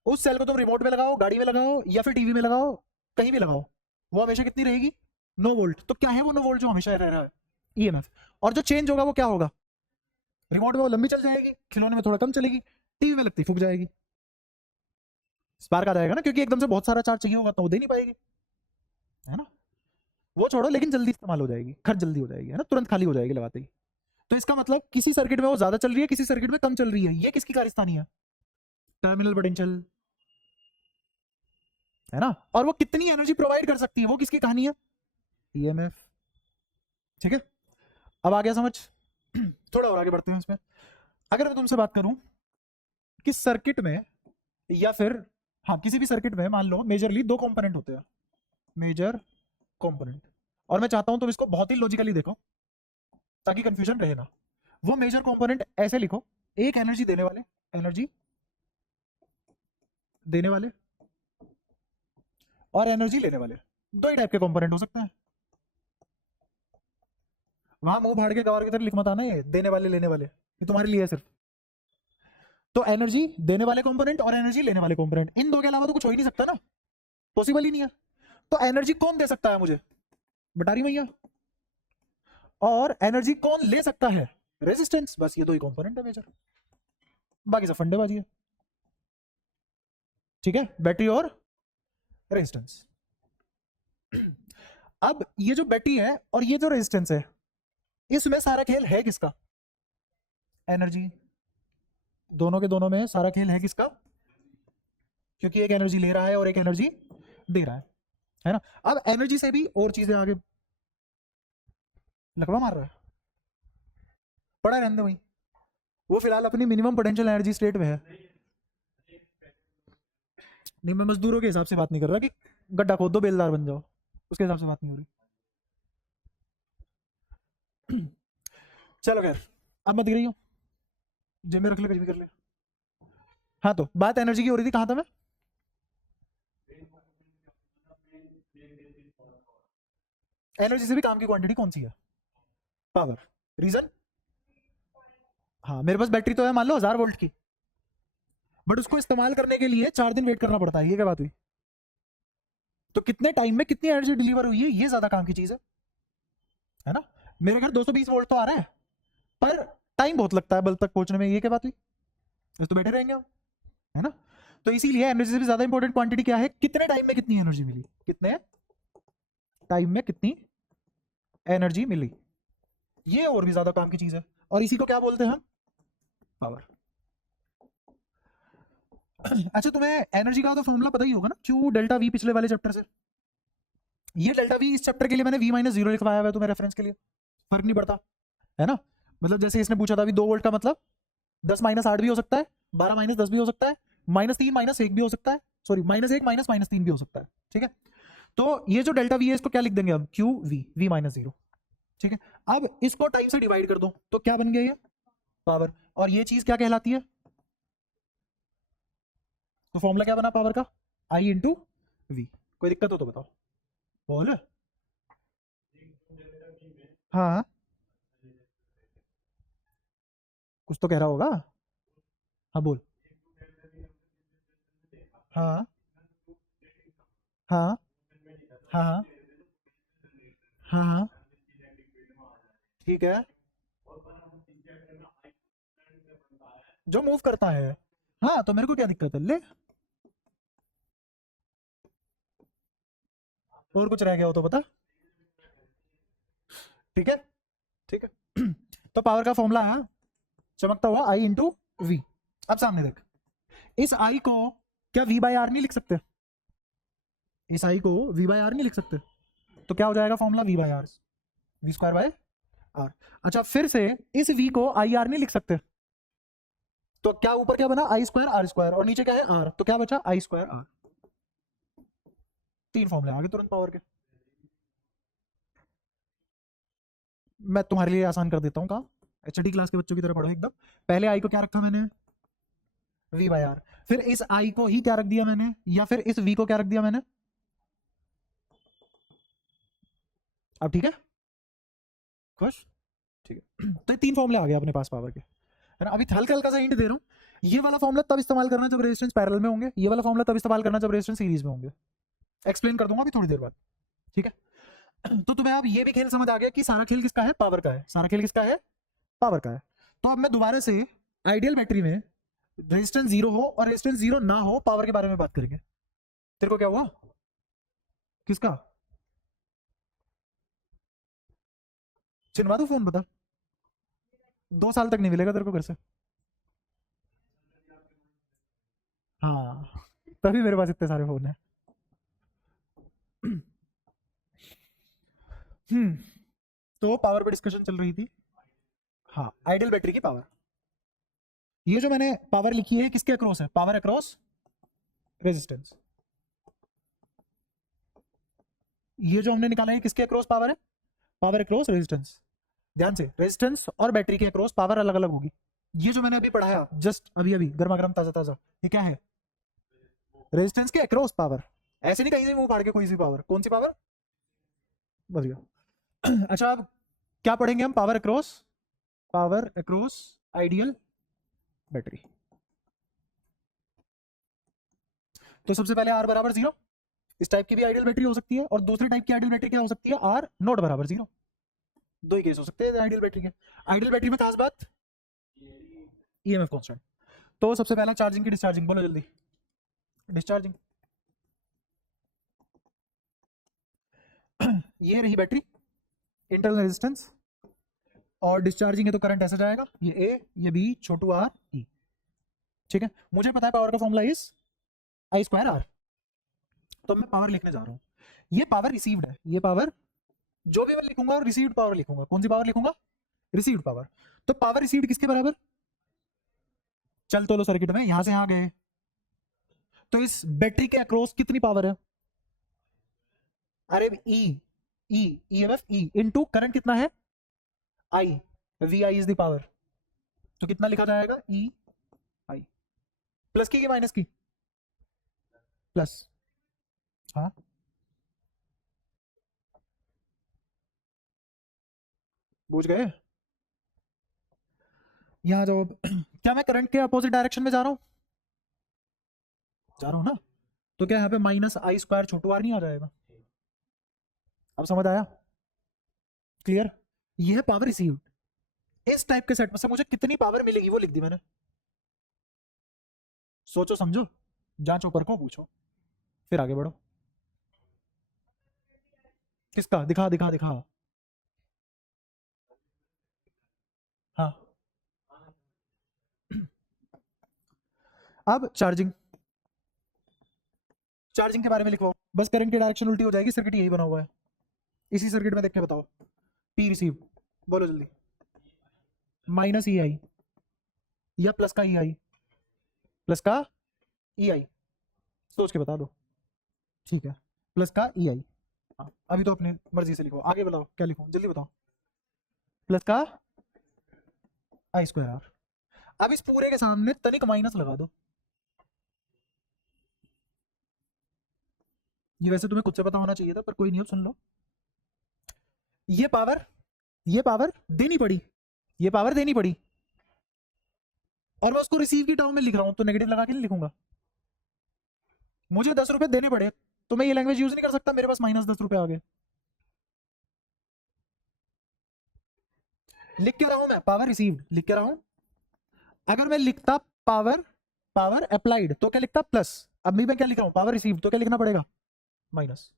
उस सेल को तुम रिमोट में लगाओ, गाड़ी में लगाओ, या फिर टीवी में लगाओ, कहीं भी लगाओ, वो हमेशा कितनी रहेगी? 9 वोल्ट। तो क्या है वो 9 वोल्ट जो हमेशा रह रहा है? ईएमएफ। और जो चेंज होगा वो क्या होगा? रिमोट में वो लंबी चल जाएगी, खिलौने में थोड़ा कम चलेगी, टीवी में लगती फूक जाएगी, स्पार्क आ जाएगा ना, क्योंकि एकदम से बहुत सारा चार्ज चाहिए होगा तो वो दे नहीं पाएगी, है ना? वो छोड़ो, लेकिन जल्दी इस्तेमाल हो जाएगी, खर्च जल्दी हो जाएगी, है ना, तुरंत खाली हो जाएगी लगाते ही। तो इसका मतलब किसी सर्किट में वो ज्यादा चल रही है, किसी सर्किट में कम चल रही है। ये किसकी कारस्तानी है? टर्मिनल पोटेंशियल, है ना? और वो कितनी एनर्जी प्रोवाइड कर सकती है, वो किसकी कहानी है? ईएमएफ। ठीक है। अब आ गया समझ? थोड़ा और आगे बढ़ते हैं इसमें। अगर मैं तुमसे बात करूं कि सर्किट में, या फिर हाँ किसी भी सर्किट में मान लो मेजरली दो कंपोनेंट होते हैं, मेजर कंपोनेंट, और मैं चाहता हूं तुम इसको बहुत ही लॉजिकली देखो ताकि कंफ्यूजन रहे ना। वो मेजर कंपोनेंट ऐसे लिखो, एक एनर्जी देने वाले, एनर्जी देने वाले, और एनर्जी लेने वाले, दो ही टाइप के कंपोनेंट हो सकते हैं। वहां मुंह फाड़ के गवार की तरह लिख मत आना ये देने वाले लेने वाले, ये तुम्हारे लिए है सिर्फ। तो एनर्जी देने वाले कंपोनेंट और एनर्जी लेने वाले कंपोनेंट, इन दो के अलावा तो कुछ हो ही नहीं सकता ना, पॉसिबल ही नहीं है। तो एनर्जी कौन दे सकता है मुझे? बता रही भैया। और एनर्जी कौन ले सकता है? रेजिस्टेंस। बस ये दो ही कंपोनेंट है मेजर, बाकी सब फंडेबाजी है। ठीक है, बैटरी और रेजिस्टेंस। अब ये जो बैटरी है और ये जो रेजिस्टेंस है, इसमें सारा खेल है किसका? एनर्जी। दोनों के दोनों में सारा खेल है किसका? क्योंकि एक एनर्जी ले रहा है और एक एनर्जी दे रहा है ना? अब एनर्जी से भी और चीजें आगे लकवा मार रहा है, पड़ा रहने दो भाई, वो फिलहाल अपनी मिनिमम पोटेंशियल एनर्जी स्टेट में है। नहीं, मैं मजदूरों के हिसाब से बात नहीं कर रहा कि गड्ढा खोद दो बेलदार बन जाओ, उसके हिसाब से बात नहीं हो रही। चलो खैर, अब मैं दिख रही हूँ, जेब में रख ले, कुछ भी कर ले। हाँ, तो बात एनर्जी की हो रही थी, कहाँ था मैं? एनर्जी से भी काम की क्वांटिटी कौन सी है? पावर। रीजन? हाँ, मेरे पास बैटरी तो है मान लो 1000 वोल्ट की, बट उसको इस्तेमाल करने के लिए 4 दिन वेट करना पड़ता है। ये क्या बात हुई? तो कितने टाइम में कितनी एनर्जी डिलीवर हुई है, ये ज्यादा काम की चीज है ना? मेरे घर 220 वोल्ट तो आ रहा है, पर टाइम बहुत लगता है बल्ब तक पहुंचने में। ये क्या बात हुई? तो बैठे रहेंगे हम, है ना? तो इसीलिए एनर्जी से भी ज्यादा इंपॉर्टेंट क्वांटिटी क्या है? कितने टाइम में कितनी एनर्जी मिली, कितने टाइम में कितनी एनर्जी मिली, ये और भी ज्यादा काम की चीज है। और इसी को क्या बोलते हैं हम? पावर। अच्छा, तुम्हें एनर्जी का तो फॉर्मूला पता ही होगा ना, क्यू डेल्टा वी, पिछले वाले चैप्टर से। ये डेल्टा वी इस चैप्टर के लिए मैंने v माइनस जीरो लिखवाया हुआ है तुम्हें रेफरेंस के लिए, फर्क नहीं पड़ता, है ना? मतलब जैसे इसने पूछा था अभी 2 वोल्ट का मतलब 10 माइनस 8 भी हो सकता है, 12 माइनस 10 भी हो सकता है, -3 माइनस 1 भी हो सकता है, सॉरी -1 माइनस -3 भी हो सकता है, ठीक है? तो ये जो डेल्टा वी है इसको क्या लिख देंगे हम? Q V, V minus zero, ठीक है? अब इसको टाइम से डिवाइड कर दो तो क्या बन गया ये? पावर। और ये चीज क्या कहलाती है? तो फॉर्मूला क्या बना पावर का? आई इंटू वी। कोई दिक्कत हो तो बताओ, बोल। हाँ, कुछ तो कह रहा होगा। हाँ बोल। हाँ हाँ हाँ हाँ हाँ, ठीक है, जो मूव करता है। हाँ, तो मेरे को क्या दिक्कत है, ले। और कुछ रह गया हो तो बता। ठीक है, ठीक है। तो पावर का फॉर्मूला है चमकता हुआ आई इंटू वी। अब सामने देख, इस आई को क्या वी बाई आर नहीं लिख सकते? इस आई को वी बाई आर नहीं लिख सकते? तो क्या हो जाएगा formula? V by R, V square by R. अच्छा, फिर से इस वी को आई आर नहीं लिख सकते? तो क्या ऊपर क्या बना? आई स्क्वायर आर स्क्वायर, और नीचे क्या है? आर, तो क्या बचा? आई स्क्वायर आर। 3 फॉर्मूले आगे तुरंत पावर के। मैं तुम्हारे लिए आसान कर देता हूँ काम, एचडी क्लास के बच्चों की तरह पढ़ो एकदम। पहले आई को क्या रखा मैंने? V by R. फिर इस आई को ही क्या रख दिया मैंने, या फिर इस वी को क्या रख दिया मैंने? अब ठीक है, खुश? ठीक है। तो ये 3 फॉर्मूले आ गए अपने पास पावर के, है ना? अभी हल्का हल्का सा हिंट दे रहा हूँ, ये वाला फॉर्मूला तब इस्तेमाल करना जब रेजिस्टेंस पैरेलल में होंगे, ये वाला फॉर्मूला तब इस्तेमाल करना जब रेजिस्टेंस सीरीज में होंगे। एक्सप्लेन कर दूंगा अभी थोड़ी देर बाद, ठीक है? तो तुम्हें अब ये भी खेल समझ आ गया कि सारा खेल किसका है? पावर का है। सारा खेल किसका है? पावर का है। तो अब मैं दोबारा से आइडियल बैटरी में रेजिस्टेंस जीरो हो और रेजिस्टेंस जीरो ना हो, पावर के बारे में बात करेंगे। तेरे को क्या हुआ? किसका? चिन्हवा दो फोन, बता। 2 साल तक नहीं मिलेगा तेरे को घर से। हाँ, तभी मेरे पास इतने सारे फोन है। हम्म, तो पावर पे डिस्कशन चल रही थी। हाँ, आइडियल बैटरी की पावर। ये जो मैंने पावर लिखी है किसके अक्रॉस है? Power across resistance. ये जो हमने निकाला है किसके अक्रॉस पावर है? Power across resistance. ध्यान से, रेजिस्टेंस और बैटरी के अक्रॉस पावर अलग अलग होगी। ये जो मैंने अभी पढ़ाया जस्ट अभी अभी गर्मा गर्म ताजा ताजा, ये क्या है? रेजिस्टेंस के अक्रॉस पावर। ऐसे नहीं कहीं से मुंह फाड़ के कोई सी पावर, कौन सी पावर? बढ़िया। अच्छा, अब क्या पढ़ेंगे हम? Power across ideal battery. तो सबसे पहले आर बराबर जीरो, इस टाइप की भी आइडियल बैटरी हो सकती है, और दूसरे टाइप की आइडियल बैटरी क्या हो सकती है? आर नॉट बराबर जीरो। दो ही केस हो सकते हैं आइडियल बैटरी के। आइडियल बैटरी में खास बात ईएमएफ कांस्टेंट। तो सबसे पहला चार्जिंग की डिस्चार्जिंग, बोलो जल्दी। डिस्चार्जिंग, ये रही बैटरी, इंटरनल रेजिस्टेंस, और डिस्चार्जिंग है तो करंट ऐसा जाएगा, ये ए, ये बी, छोटू आर, ई। ठीक है, मुझे पता है पावर का formula is I square R. तो मैं पावर लिखने जा रहा हूँ, ये पावर रिसीव्ड है, ये पावर जो भी मैं लिखूंगा रिसीव्ड पावर लिखूंगा। कौन सी पावर लिखूंगा? Received power. तो पावर रिसीव्ड किसके बराबर? चल तो लो सर्किट में, यहां से यहां गए, तो इस बैटरी के अक्रॉस कितनी पावर है? अरे E E EMF E into current कितना है? I, V I is the power. तो कितना लिखा जाएगा? E I. प्लस की माइनस की? प्लस। हाँ, बुझ गए? यहां जाओ। क्या मैं करंट के अपोजिट डायरेक्शन में जा रहा हूं? जा रहा हूं ना, तो क्या यहाँ पे माइनस आई स्क्वायर छोटू आर नहीं आ जाएगा? अब समझ आया? क्लियर? ये है पावर रिसीव्ड। इस टाइप के सेट में से मुझे कितनी पावर मिलेगी वो लिख दी मैंने। सोचो समझो, जांचो परखो पूछो, फिर आगे बढ़ो। किसका? दिखा दिखा दिखा। हाँ। अब चार्जिंग, चार्जिंग के बारे में लिखो, बस करंट की डायरेक्शन उल्टी हो जाएगी, सर्किट यही बना हुआ है। इसी सर्किट में देख के बताओ। पी रिसीव, बोलो जल्दी। माइनस ई आई या प्लस का ई आई? प्लस का ई आई, सोच के बता दो। ठीक है, प्लस का ई आई। हाँ, अभी तो अपने मर्जी से लिखो, आगे बताओ क्या लिखो, जल्दी बताओ। प्लस का आई स्क्वायर आर। अब इस पूरे के सामने तनिक माइनस लगा दो। ये वैसे तुम्हें खुद से पता होना चाहिए था, पर कोई नहीं, अब सुन लो। ये पावर, ये पावर देनी पड़ी, ये पावर देनी पड़ी, और मैं उसको रिसीव की टर्म में लिख रहा हूं, तो नेगेटिव लगा के नहीं लिखूंगा। मुझे 10 रुपए देने पड़े, तो मैं ये लैंग्वेज यूज नहीं कर सकता, मेरे पास माइनस 10 रुपए आ गए। लिख के रहा हूं मैं पावर रिसीव्ड, लिख के रहा हूं। अगर मैं लिखता पावर, पावर अप्लाइड, तो क्या लिखता? प्लस। अब मैं क्या लिख रहा हूं? पावर रिसीव्ड, तो क्या लिखना पड़ेगा? माइनस।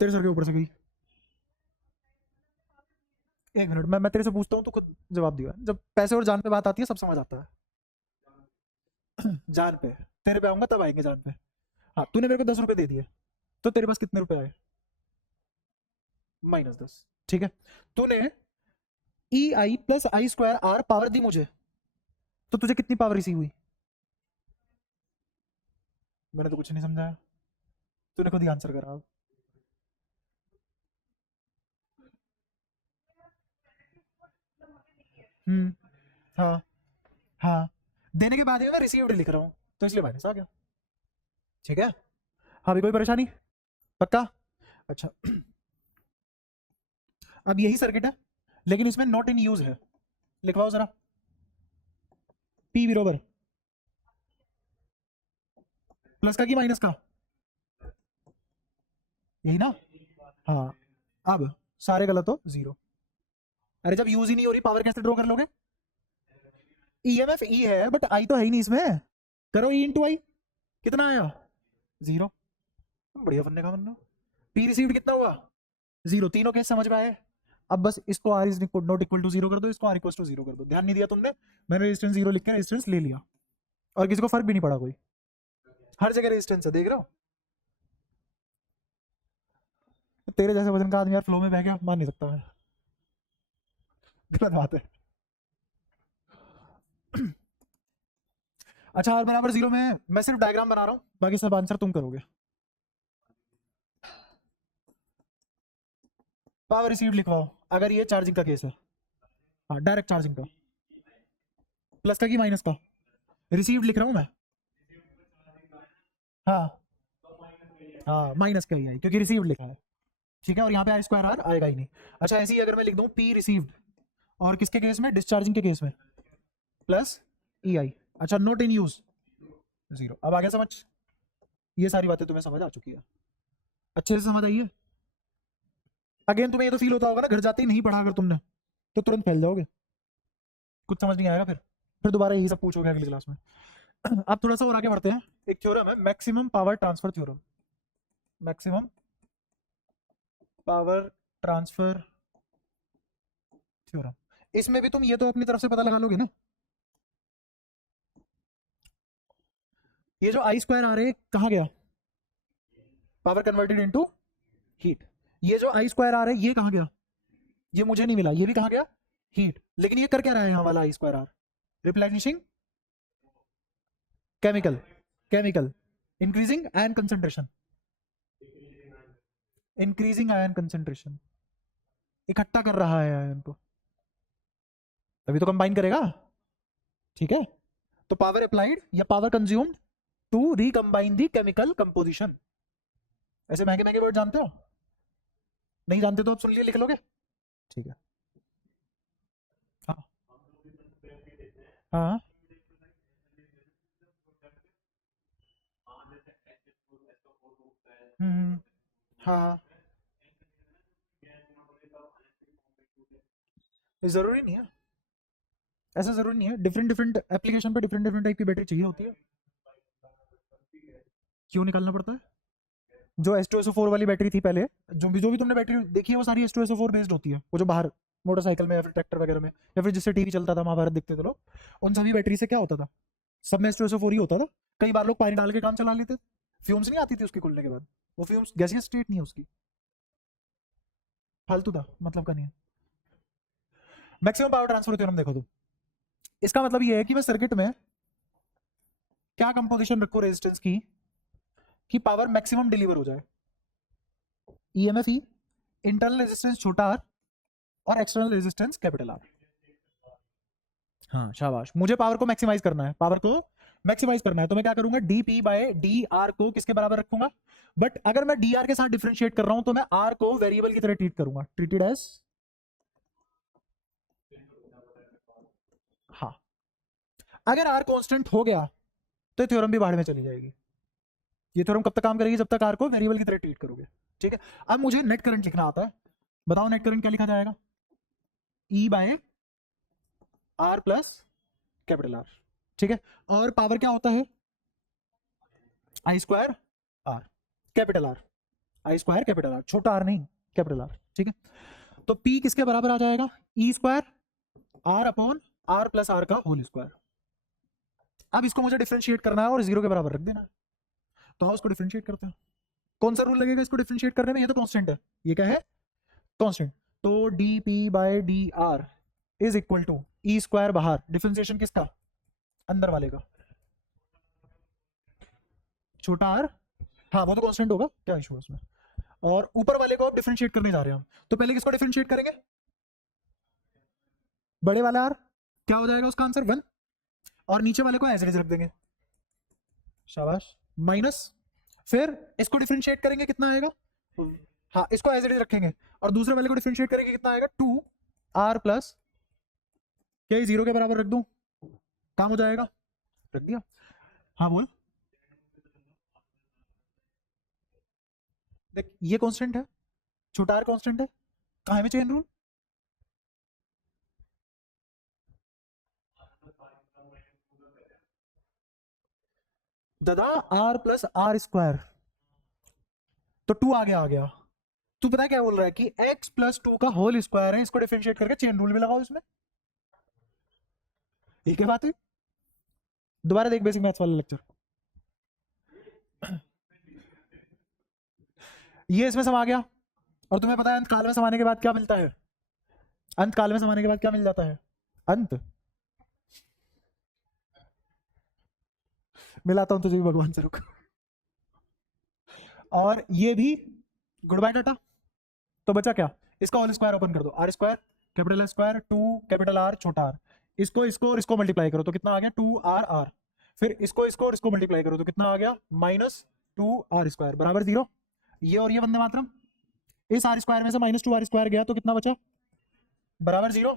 तेरे सर के ऊपर से गई। एक मिनट, मैं तेरे से पूछता हूँ तो खुद जवाब दिया। जब पैसे और जान पे बात आती है सब समझ आता है। जान पे, तेरे पे आऊंगा तब आएंगे जान पे। हाँ, तूने मेरे को 10 रुपए दे दिए, तो तेरे पास कितने रुपए आए? -10। ठीक है, तूने E I plus I square R power दी मुझे, तो तुझे कितनी पावर रिसीव हुई? मैंने तो कुछ नहीं समझाया, तूने खुद ही आंसर करा अब। हाँ हाँ, देने के बाद ही मैं रिसीव्ड लिख रहा हूँ, तो इसलिए माइनस आ गया। ठीक है, हाँ भी कोई परेशानी? पक्का? अच्छा। अब यही सर्किट है, लेकिन इसमें नॉट इन यूज है, लिखवाओ जरा। पी बराबर प्लस का कि माइनस का? यही ना? हाँ। अब सारे गलत हो, जीरो। अरे जब यूज ही नहीं हो रही, पावर कैसे ड्रॉ कर लोगे? ईएमएफ ई है, बट आई तो है ही नहीं इसमें। करो ई इंटू आई, कितना आया? जीरो। बढ़िया बनने का बनना। पी रिसीव्ड कितना हुआ? जीरो। तीनों केस समझ में आए? अब बस इसको R is not equal to zero कर दो, इसको आर इक्वल टू जीरो कर दो। ध्यान नहीं दिया तुमने, मैंने रेजिस्टेंस जीरो लिख के रेजिस्टेंस ले लिया, और किसी को फर्क भी नहीं पड़ा कोई। हर जगह रेजिस्टेंस है, देख रहे हो? तेरे जैसे वजन का आदमी यार फ्लो में बह गया, मान नहीं सकता मैं। गलत बात है। अच्छा, आर बराबर जीरो में मैं सिर्फ डायग्राम बना रहा हूँ, बाकी सब आंसर तुम करोगे। पावर रिसीव्ड लिखवाओ, अगर ये चार्जिंग का केस है। हाँ, डायरेक्ट चार्जिंग का। प्लस का कि माइनस का? रिसीव्ड लिख रहा हूँ मैं। हाँ हाँ, माइनस का ही आई, क्योंकि रिसीव्ड लिखा है। ठीक है, और यहाँ पे आई स्क्वायर आर आएगा ही नहीं। अच्छा, ऐसे ही अगर मैं लिख दूँ पी रिसीव्ड, और किसके केस में? डिस्चार्जिंग के केस में, प्लस ई आई। अच्छा, नॉट इन यूज, जीरो। अब आगे समझ, ये सारी बातें तुम्हें समझ आ चुकी है, अच्छे से समझ आई है? अगेन तुम्हें ये तो फील होता होगा ना, घर जाते ही नहीं पढ़ा अगर तुमने, तो तुरंत फैल जाओगे, कुछ समझ नहीं आएगा, फिर दोबारा यही सब पूछोगे अगली क्लास में। अब थोड़ा सा और आगे बढ़ते हैं। एक थ्योरम है, maximum power transfer theorem. Maximum power transfer theorem. इसमें भी तुम ये तो अपनी तरफ से पता लगा लोगे ना। ये जो आई स्क्वायर आ रहे कहाँ गया? Power converted into heat. ये जो आई स्क्वायर आ रहे ये कहाँ गया? ये मुझे नहीं मिला, ये भी कहाँ गया? हीट। लेकिन ये कर क्या रहा है यहाँ वाला I square R? Replenishing chemical increasing ion concentration, increasing ion concentration, इकट्ठा कर रहा है आयन को, तभी तो कंबाइन करेगा। ठीक है, तो पावर अप्लाइड या power consumed to recombine the chemical composition. ऐसे महंगे महंगे वर्ड जानते हो? नहीं जानते तो आप सुन लिए लिख लोगे। ठीक है, हाँ हाँ हाँ, ये जरूरी नहीं है, ऐसा जरूरी नहीं है, डिफरेंट डिफरेंट एप्लीकेशन पे डिफरेंट डिफरेंट टाइप की बैटरी चाहिए होती है। क्यों निकालना पड़ता है? जो H2SO4 वाली बैटरी थी पहले, जो भी तुमने बैटरी देखी है वो सारी H2SO4 बेस्ड होती है, वो जो बाहर मोटरसाइकिल में या फिर ट्रैक्टर वगैरह में या फिर जिससे टीवी चलता था, महाभारत देखते थे लोग, उन सभी बैटरी से क्या होता था, सब में H2SO4 ही होता था। कई बार लोग पानी डाल के काम चला लेते, फ्यूम्स नहीं आती थी उसकी खुलने के बाद, वो फ्यूम्स गैसियस स्टेट नहीं है उसकी, फालतू था, मतलब का नहीं है। मैक्सिमम पावर ट्रांसफर थ्योरम देखो तुम, इसका मतलब ये है कि मैं सर्किट में क्या कंपोजिशन रखूं रेजिस्टेंस की कि पावर मैक्सिमम डिलीवर हो जाए। ईएमएफ ई, इंटरनल रेजिस्टेंस छोटा आर और एक्सटर्नल रेजिस्टेंस कैपिटल आर। हाँ शाबाश, मुझे पावर को मैक्सिमाइज करना है, पावर को मैक्सिमाइज करना है, तो मैं क्या करूंगा, D P by D R को किसके बराबर रखूंगा। बट अगर मैं डी आर के साथ डिफरेंशिएट कर रहा हूं तो मैं आर को वेरिएबल की तरह ट्रीट करूंगा, ट्रीटेड एज, हाँ, अगर आर कांस्टेंट हो गया तो ये थ्योरम भी बाहर में चली जाएगी। ये थ्योरम कब तक काम करेगी, जब तक आर को वेरिएबल की तरह ट्रीट करोगे। ठीक है, अब मुझे नेट करंट लिखना आता है, बताओ नेट करंट क्या लिखा जाएगा, E by R plus capital R. ठीक है, और पावर क्या होता है, I square R capital R, I square capital R, छोटा आर नहीं, कैपिटल आर। ठीक है, तो पी किसके बराबर आ जाएगा, E square R upon R plus R का होल स्क्वायर। अब इसको मुझे डिफरेंशिएट करना है और जीरो के बराबर रख देना है, तो हम उसको डिफरेंशिएट करते हैं। कौन सा रूल लगेगा इसको डिफरेंशिएट करने में, ये तो कांस्टेंट है, ये क्या है, कांस्टेंट, तो D P by D R is equal to E square बाहर, डिफरेंशिएशन किसका, अंदर वाले का, छोटा आर, हाँ वो तो कांस्टेंट होगा, क्या इशू है उसमें, और ऊपर वाले को अब डिफरेंशिएट करने जा रहे हैं हम, तो पहले किसको डिफरेंशिएट करेंगे, बड़े वाला आर, क्या हो जाएगा उसका आंसर 1, और नीचे वाले को एज इट इज रख देंगे, शाबाश, माइनस, फिर इसको डिफरेंशिएट करेंगे कितना आएगा, हाँ इसको एज इट इज रखेंगे, और दूसरे वाले को डिफरेंशिएट करेंगे कितना आएगा, 2 आर प्लस, क्या जीरो के बराबर रख दूं, काम हो जाएगा, रख दिया। हाँ बोल, देख ये कांस्टेंट है, छोटा आर कांस्टेंट है, कहाँ है में चेन रूल, दादा आर प्लस आर स्क्वायर, तो 2 आ गया, तू पता है क्या बोल रहा है कि x प्लस 2 का होल स्क्वायर है, इसको डिफरेंशिएट करके चेन रूल भी लगाओ इसमें, ठीक है बात है। दोबारा देख बेसिक मैथ्स वाला लेक्चर, ये इसमें समा गया, और तुम्हें पता है अंत काल में समाने के बाद क्या मिलता है, अंत काल में समाने के बाद क्या मिल जाता है, अंत, मिलाता हूं तुझे भी भगवान से, रुक, और ये भी गुड बाय डाटा, तो बचा क्या, इसका होल स्क्वायर ओपन कर दो, R square capital square 2 capital R छोटा आर, इसको और इसको मल्टीप्लाई करो तो कितना आ गया 2 आर आर, फिर इसको और इसको मल्टीप्लाई करो तो कितना आ गया माइनस 2 आर स्क्वायर बराबर 0, ये और ये वंदे मातरम, इस आर स्क्वायर में से माइनस 2 आर स्क्वायर गया तो कितना बचा, बराबर 0,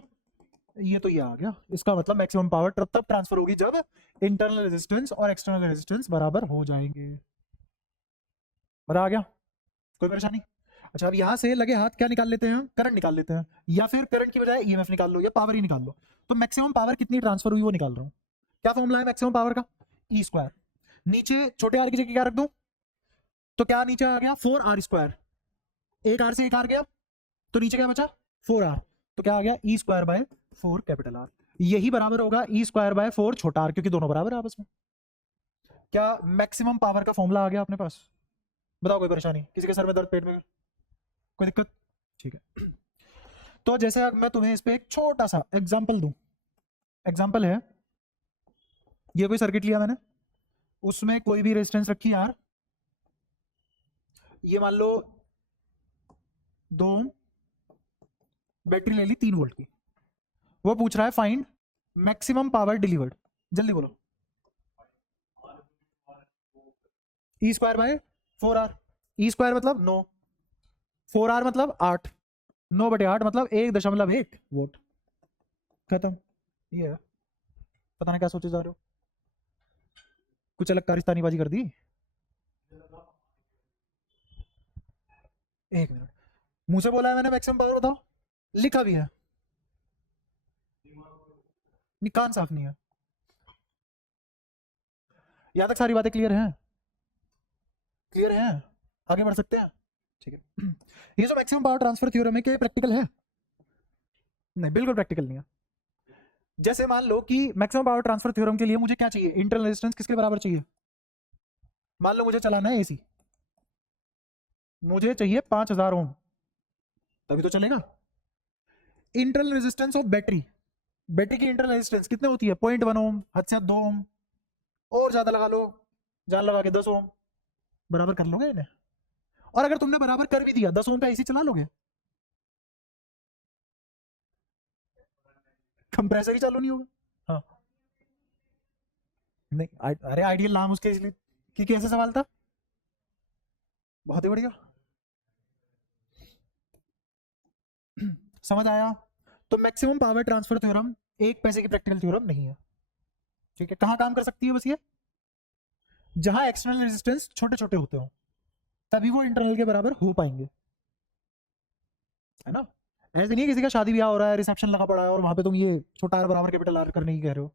ये तो ये आ गया, इसका मतलब मैक्सिमम पावर तब ट्रांसफर होगी जब इंटरनल रेजिस्टेंस और एक्सटर्नल रेजिस्टेंस बराबर हो जाएंगे। बराबर आ गया, कोई परेशानी। अच्छा अब यहाँ से लगे हाथ क्या निकाल लेते हैं, करंट निकाल लेते हैं, या फिर करंट की बजाय ईएमएफ निकाल लो या पावर ही निकाल लो, तो मैक्सिमम पावर कितनी ट्रांसफर हुई वो निकाल रहा हूँ। क्या फॉर्मूला है मैक्सिमम पावर का, ई स्क्वायर, नीचे छोटे आर की जगह क्या रख दूं, तो क्या नीचे आ गया 4 आर स्क्वायर, एक आर से एक आर गया तो नीचे क्या बचा 4 आर, तो क्या आ गया ई स्क्वायर बाय 4 कैपिटल आर, यही बराबर होगा ई स्क्वायर बाय 4 छोटा आर, क्योंकि दोनों बराबर है आपस में। क्या मैक्सिमम पावर का फॉर्मूला आ गया अपने पास, बताओ कोई परेशानी, किसी के सर में दर्द, पेट में कोई दिक्कत, ठीक है। तो जैसे मैं तुम्हें इस पे एक छोटा सा एग्जांपल दूं, एग्जांपल है ये कोई सर्किट लिया मैंने, उसमें कोई भी रेजिस्टेंस रखी यार, ये मान लो 2 ओम, बैटरी ले ली 3 वोल्ट की, वो पूछ रहा है फाइंड मैक्सिमम पावर डिलीवर्ड, जल्दी बोलो। E square by 4R, E square मतलब 9, 4R मतलब 8, 9/8 मतलब 1.1 वोट, खत्म। ये है, पता नहीं क्या सोचे जा रहे हो, कुछ अलग कारिस्तानी बाजी कर दी। एक मिनट, मुझे बोला है मैंने मैक्सिमम पावर बताओ, लिखा भी है, कान साफ नहीं है। यहाँ तक सारी बातें क्लियर हैं? क्लियर है, आगे बढ़ सकते हैं? ठीक है। ये जो मैक्सिमम पावर ट्रांसफर थ्योरम है, क्या प्रैक्टिकल है? नहीं, बिल्कुल प्रैक्टिकल नहीं है। जैसे मान लो कि मैक्सिमम पावर ट्रांसफर थ्योरम के लिए मुझे क्या चाहिए, इंटरनल रेजिस्टेंस किसके बराबर चाहिए? मान लो मुझे चलाना है एसी, मुझे चाहिए 5000 ओम, तभी तो चलेगा। Internal resistance of battery, battery की इंटरनल रेजिस्टेंस कितने होती है? 0.1 ओम, हद से 2 ओम, और ज्यादा लगा लो, जान लगा के 10 ओम, बराबर कर लोगे इन्हें? और अगर तुमने बराबर कर भी दिया, 10 ओम का एसी चला लोगे? कंप्रेसर ही चालू नहीं होगा। हाँ, नहीं अरे आइडियल नाम उसके इसलिए कि कैसे सवाल था, बहुत ही बढ़िया। समझ आया? तो मैक्सिमम पावर ट्रांसफर थ्योरम एक पैसे की प्रैक्टिकल थ्योरम नहीं है, ठीक है। कहाँ काम कर सकती है बस ये, जहां एक्सटर्नल रेजिस्टेंस छोटे छोटे होते हो, तभी वो इंटरनल के बराबर हो पाएंगे, है ना। ऐसे नहीं किसी का शादी ब्याह हो रहा है, रिसेप्शन लगा पड़ा है, और वहां पे तुम ये छोटा आर बराबर कैपिटल आर करने की कह रहे हो,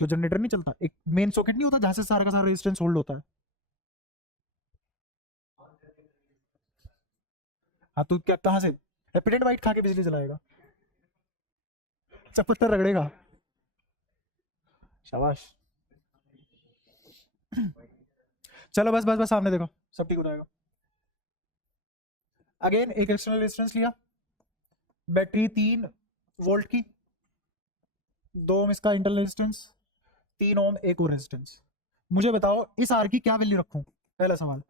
जो जनरेटर नहीं चलता, एक मेन सॉकेट नहीं होता जहां से सारा का सारा रेजिस्टेंस होल्ड होता है। हाँ, तो क्या कहाँ से एपिडेंट वाइट खा के बिजली जलाएगा, चपत्तर रगड़ेगा, शाबाश। चलो बस बस बस, सामने देखो, सब ठीक हो जाएगा। अगेन एक एक्सटर्नल रेजिस्टेंस लिया, बैटरी 3 वोल्ट की, 2 ओम इसका इंटरनल रेजिस्टेंस, 3 ओम एक और रेजिस्टेंस। मुझे बताओ इस आर की क्या वैल्यू रखूं, पहला सवाल,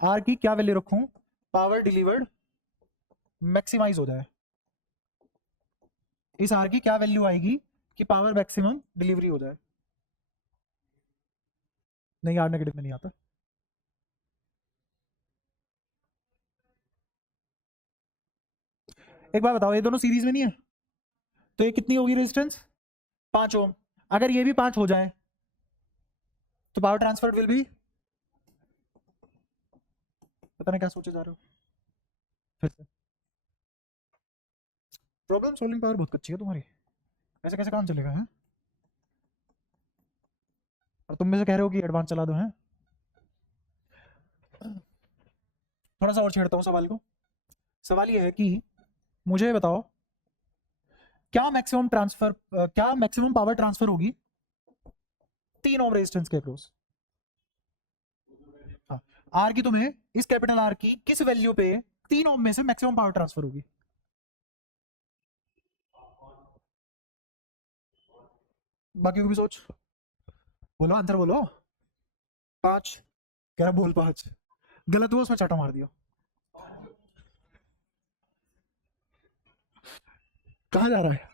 आर की क्या वैल्यू रखूं, पावर डिलीवर्ड मैक्सिमाइज हो जाए। इस आर की क्या वैल्यू आएगी कि पावर मैक्सिमम डिलीवरी हो जाए? नहीं, आर नेगेटिव में नहीं आता। एक बार बताओ, ये दोनों सीरीज में नहीं है, तो ये कितनी होगी रेजिस्टेंस? 5 ओम। अगर ये भी 5 हो जाए तो पावर ट्रांसफर विल भी, पता नहीं क्या सोचे जा रहे हो फिर से। प्रॉब्लम सॉल्विंग पावर बहुत कच्ची है तुम्हारी, ऐसे कैसे काम चलेगा है? और तुम में से कह रहे हो कि एडवांस चला दो हैं। थोड़ा सा और छेड़ता हूँ सवाल को। सवाल ये है कि मुझे बताओ क्या मैक्सिमम पावर ट्रांसफर होगी 3 ओम रेजिस्टेंस के अक्रॉस? हाँ, आर की तुम्हें, इस कैपिटल आर की किस वैल्यू पे 3 ओम में से मैक्सिमम पावर ट्रांसफर होगी? बाकी को भी सोच, बोलो आंसर बोलो। 5, कह रहा बोल 5, गलत हुआ उसमें चाटा मार दिया। कहाँ जा रहा है?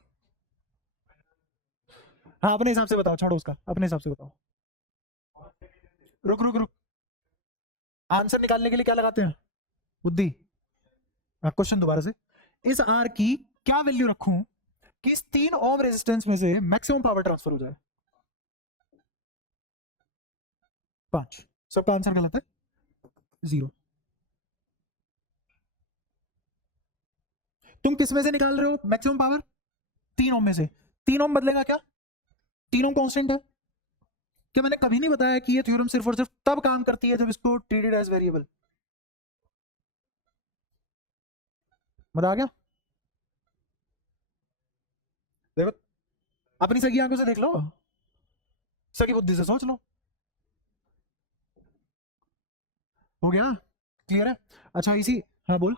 हाँ, अपने हिसाब से बताओ, छोड़ो उसका, अपने हिसाब से बताओ। रुक रुक रुक, आंसर निकालने के लिए क्या लगाते हैं? बुद्धि। क्वेश्चन दोबारा से, इस आर की क्या वैल्यू रखूं कि इस 3 ओम रेजिस्टेंस में से मैक्सिमम पावर ट्रांसफर हो जाए? 5। सबका आंसर गलत है, 0। तुम किस में से निकाल रहे हो मैक्सिमम पावर? 3 ओम में से। 3 ओम बदलेगा क्या? 3 ओम कांस्टेंट है। क्या मैंने कभी नहीं बताया कि ये थ्योरम सिर्फ और सिर्फ तब काम करती है जब इसको ट्रीटेड एज वेरिएबल? मजा आ गया? देखो, अपनी सगी आंखों से देख लो, सगी बुद्धि से सोच लो। हो गया? क्लियर है? अच्छा इसी, हाँ बोल।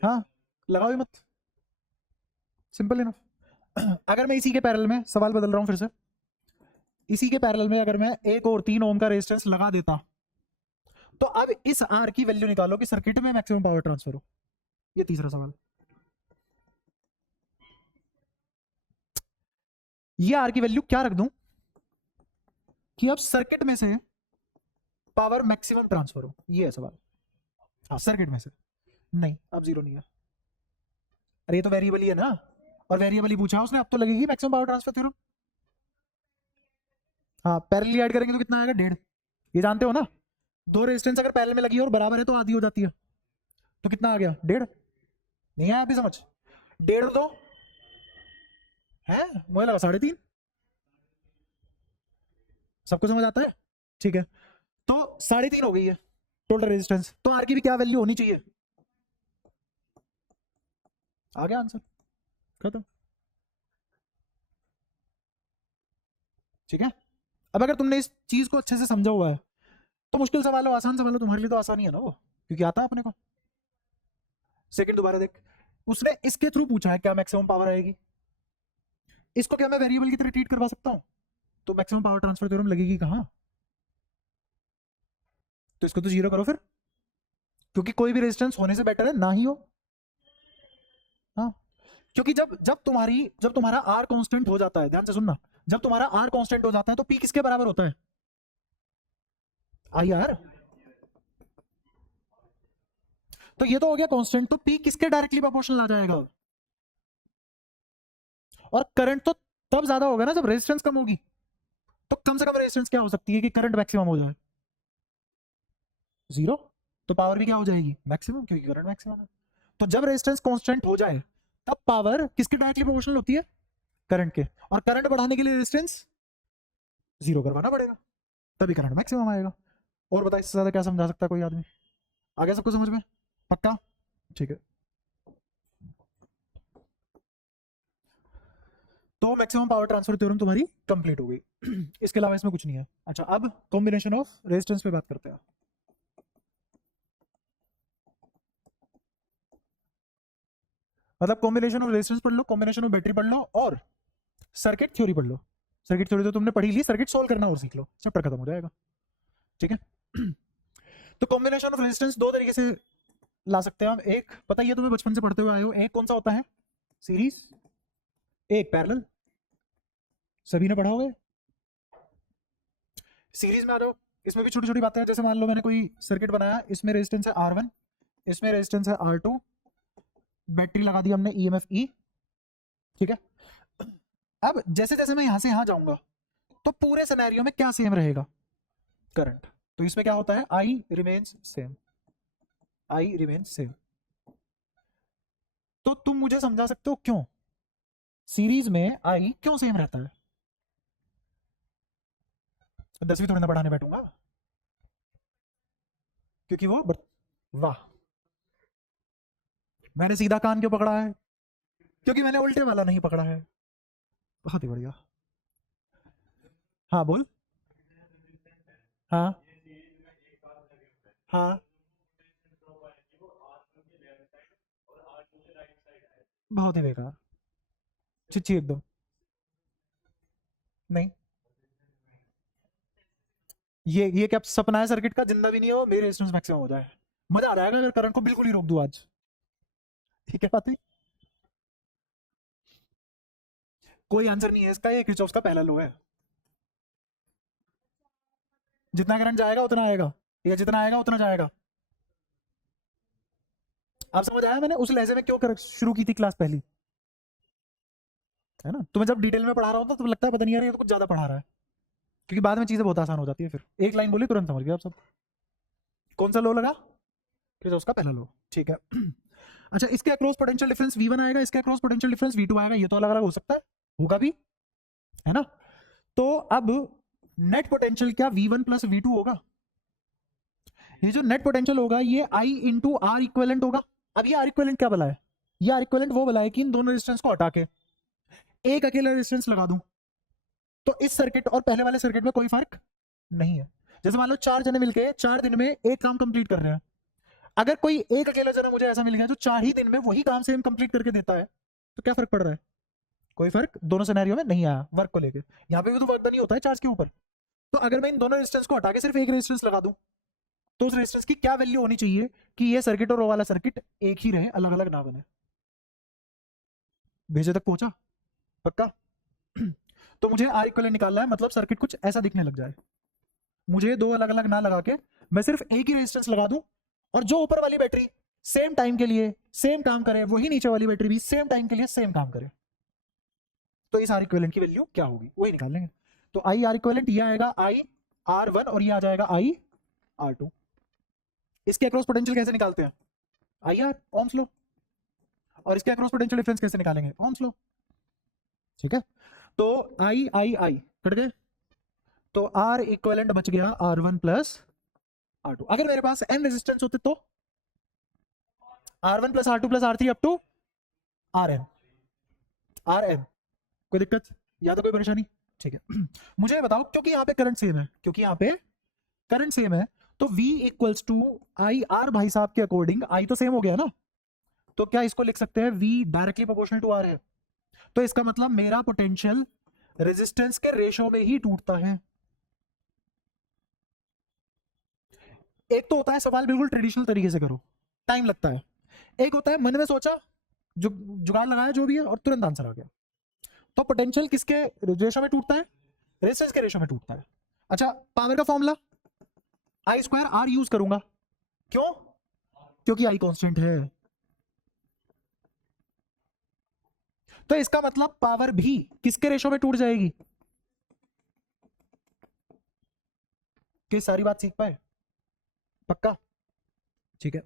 हाँ, लगाओ ही मत, सिंपल इनफ। अगर मैं इसी के पैरेलल में सवाल बदल रहा हूं फिर से, इसी के पैरेलल में अगर मैं 1 और 3 ओम का रेजिस्टेंस लगा देता, तो अब इस आर की वैल्यू निकालो कि सर्किट में मैक्सिमम पावर ट्रांसफर हो। ये तीसरा सवाल। ये आर की वैल्यू क्या रख दूं कि अब सर्किट में से पावर मैक्सिमम ट्रांसफर हो, ये है सवाल। हाँ, सर्किट में से नहीं, अब जीरो नहीं है। अरे ये तो वेरिएबल ही है ना, और वेरिएबल ही पूछा उसने, अब तो लगेगी मैक्सिमम पावर ट्रांसफर थ्योरम। हाँ, पैरेलली ऐड करेंगे तो कितना आएगा, 1.5। ये जानते हो ना, दो रेजिस्टेंस अगर पैरेलल में लगी है और बराबर है तो आधी हो जाती है, तो कितना आ गया, 1.5। नहीं आया अभी समझ, 1.5 और 2 है, मुझे लगा 3.5। सबको समझ आता है, ठीक है। तो 3.5 हो गई है टोटल रेजिस्टेंस, तो आर की भी क्या वैल्यू होनी चाहिए, आ गया आंसर, खत्म। ठीक है। अब अगर तुमने इस चीज को अच्छे से समझा हुआ है तो मुश्किल सवाल हो आसान सवाल हो तुम्हारे लिए तो आसानी है ना वो, क्योंकि आता है अपने को। सेकंड दोबारा देख, उसने इसके थ्रू पूछा है क्या मैक्सिमम पावर आएगी, इसको क्या मैं वेरिएबल की तरह ट्रीट करवा सकता हूं, तो मैक्सिमम पावर ट्रांसफर थ्योरम लगेगी कहां, तो इसको तो जीरो करो फिर, क्योंकि कोई भी रेजिस्टेंस होने से बेटर है ना ही हो। हाँ, क्योंकि जब तुम्हारा आर कांस्टेंट हो जाता है, ध्यान से सुनना, जब तुम्हारा आर कांस्टेंट हो जाता है तो पी किसके बराबर होता है, आई आर। तो ये तो हो गया कांस्टेंट, तो पी किसके डायरेक्टली प्रोपोर्शनल आ जाएगा, और करंट तो तब ज्यादा होगा ना जब रेजिस्टेंस कम होगी, तो कम से कम रेजिस्टेंस क्या हो सकती है कि करंट मैक्सिमम हो जाए, 0, तो पावर भी क्या हो जाएगी, मैक्सिमम, क्योंकि करंट मैक्सिमम है। तो जब रेजिस्टेंस कांस्टेंट हो जाए तब पावर किसके डायरेक्टली प्रोपोर्शनल होती है, करंट के, और करंट बढ़ाने के लिए रेजिस्टेंस 0 करवाना पड़ेगा, तभी करंट मैक्सिमम आएगा। और बता इससे ज्यादा क्या समझा सकता है कोई आदमी, आ गया सबको समझ में, पक्का, ठीक है। तो मैक्सिमम पावर ट्रांसफर थ्योरम तुम्हारी कंप्लीट हो गई। इसके अलावा इसमें कुछ नहीं है। अच्छा, अब कॉम्बिनेशन ऑफ रेजिस्टेंस पे बात करते हैं। मतलब कॉम्बिनेशन ऑफ रेजिस्टेंस पढ़ लो, कॉम्बिनेशन ऑफ बैटरी पढ़ लो, और सर्किट थ्योरी पढ़ लो। सर्किट थ्योरी तो तुमने पढ़ी ली, सर्किट सोल्व करना और सीख लो, चैप्टर खत्म हो जाएगा, ठीक है। तो कॉम्बिनेशन ऑफ रेजिस्टेंस दो तरीके से ला सकते हैं हम। एक पता ही है तुम्हें, बचपन से पढ़ते हुए आए हो, एक कौन सा होता है, सीरीज, एक पैरेलल, सभी ने पढ़ा होगा। सीरीज में आ जाओ, इसमें भी छोटी छोटी बातें हैं, जैसे मान लो मैंने कोई सर्किट बनाया, इसमें रेजिस्टेंस है R1, इसमें रेजिस्टेंस है R2, बैटरी लगा दी हमने EMF E, ठीक है। अब जैसे जैसे मैं यहां से यहां जाऊंगा तो पूरे सिनेरियो में क्या सेम रहेगा, करंट। तो इसमें क्या होता है, I remains same, I remains same. तो तुम मुझे समझा सकते हो क्यों सीरीज में I क्यों सेम रहता है, 10वीं थोड़ी ना पढ़ाने बैठूंगा, क्योंकि वो वाह, मैंने सीधा कान क्यों पकड़ा है, क्योंकि मैंने उल्टे वाला नहीं पकड़ा है। बहुत ही बढ़िया, हाँ बोल, हाँ हाँ, बहुत ही बेकार, चिच्ची एकदम, नहीं, ये क्या सपना है सर्किट का, जिंदा भी नहीं हो, मेरे रेजिस्टेंस मैक्सिमम हो जाए, मजा आ जाएगा अगर करंट को बिल्कुल ही रोक दूं आज, ठीक है बात है। कोई आंसर नहीं है इसका, ये किरचॉफ का पहला लॉ है, जितना करंट जाएगा उतना आएगा, या जितना आएगा उतना जाएगा। आप समझ आया मैंने उस लहजे में क्यों शुरू की थी क्लास पहली, है ना। तुम्हें जब डिटेल में पढ़ा रहा होता तो लगता है पता नहीं यार ये तो कुछ ज्यादा पढ़ा रहा है, क्योंकि बाद में चीजें बहुत आसान हो जाती है, फिर एक लाइन बोली तुरंत समझ गए आप सब। कौन सा लो लगा, फिर उसका पहला लो, ठीक है। अच्छा, इसके अक्रॉस पोटेंशियल डिफरेंस V1 आएगा, इसके अक्रॉस पोटेंशियल डिफरेंस V2 आएगा, ये तो अलग अलग हो सकता है, होगा भी, है ना। तो अब नेट पोटेंशियल क्या V1 प्लस V2 होगा, ये जो नेट पोटेंशियल होगा ये I इंटू आर इक्वेलेंट होगा। अब ये आर इक्वेलेंट क्या बोला है, ये आर इक्वेलेंट वो बोला है कि इन दोनों रेजिस्टेंस को हटा के एक अकेला रेजिस्टेंस लगा दूं, तो इस सर्किट और पहले वाले सर्किट में कोई फर्क नहीं है। जैसे मान लो 4 जने मिलके 4 दिन में एक काम कंप्लीट कर रहे हैं, अगर कोई एक अकेला जना मुझे ऐसा मिल गया जो 4 ही दिन में वही काम सेम कंप्लीट करके देता है, तो क्या फर्क पड़ रहा है, कोई फर्क दोनों सिनेरियो में नहीं आया वर्क को लेके। यहाँ पे भी तो वर्क नहीं होता है चार्ज के ऊपर। तो अगर मैं इन दोनों रेजिस्टेंस को हटा के सिर्फ एक रेजिस्टेंस लगा दूं, तो उस रेजिस्टेंस की क्या वैल्यू होनी चाहिए कि ये सर्किट और वो वाला सर्किट एक ही रहे, अलग अलग ना बने। भेजे तक पहुंचा पक्का? तो मुझे आर इक्विवेलेंट निकालना है, मतलब सर्किट कुछ ऐसा दिखने लग जाए, मुझे दो अलग अलग ना लगा के मैं सिर्फ एक ही रेजिस्टेंस लगा दूं, और जो ऊपर वाली बैटरी सेम टाइम के लिए सेम काम करे, वही नीचे वाली बैटरी भी सेम टाइम के लिए सेम काम करे। तो इस आर इक्विवेलेंट की वैल्यू क्या होगी वही निकाल लेंगे। तो आई आर इक्विवेलेंट ये आएगा आई आर वन और ये आ जाएगा आई आर टू। इसके अक्रॉस पोटेंशियल कैसे निकालते हैं? आई आर ओम्स लो। और इसके अक्रॉस पोटेंशियल डिफरेंस कैसे निकालेंगे? ओम्स लो। ठीक है, तो आई आई आई कट गए, तो आर इक्विवेलेंट बच गया R one plus R two. अगर मेरे पास एन रेजिस्टेंस होते तो R one plus R two plus R three up to R N. R N कोई दिक्कत या तो कोई परेशानी? ठीक है। मुझे बताओ, क्योंकि यहाँ पे करंट सेम है, क्योंकि यहाँ पे करंट सेम है, तो V equals to I R भाई साहब के अकॉर्डिंग आई तो सेम हो गया ना, तो क्या इसको लिख सकते हैं V directly proportional to R है। तो इसका मतलब मेरा पोटेंशियल रेजिस्टेंस के रेशो में ही टूटता है। एक तो होता है सवाल बिल्कुल ट्रेडिशनल तरीके से करो, टाइम लगता है। एक होता है मन में सोचा, जुगाड़ लगाया जो भी है और तुरंत आंसर आ गया। तो पोटेंशियल किसके रेशो में टूटता है? रेजिस्टेंस के रेशो में टूटता है। अच्छा, पावर का formula I square R use करूंगा, क्यों? क्योंकि आई कांस्टेंट है। तो इसका मतलब पावर भी किसके रेशो में टूट जाएगी? कि सारी बात सीख पाए पक्का? ठीक है।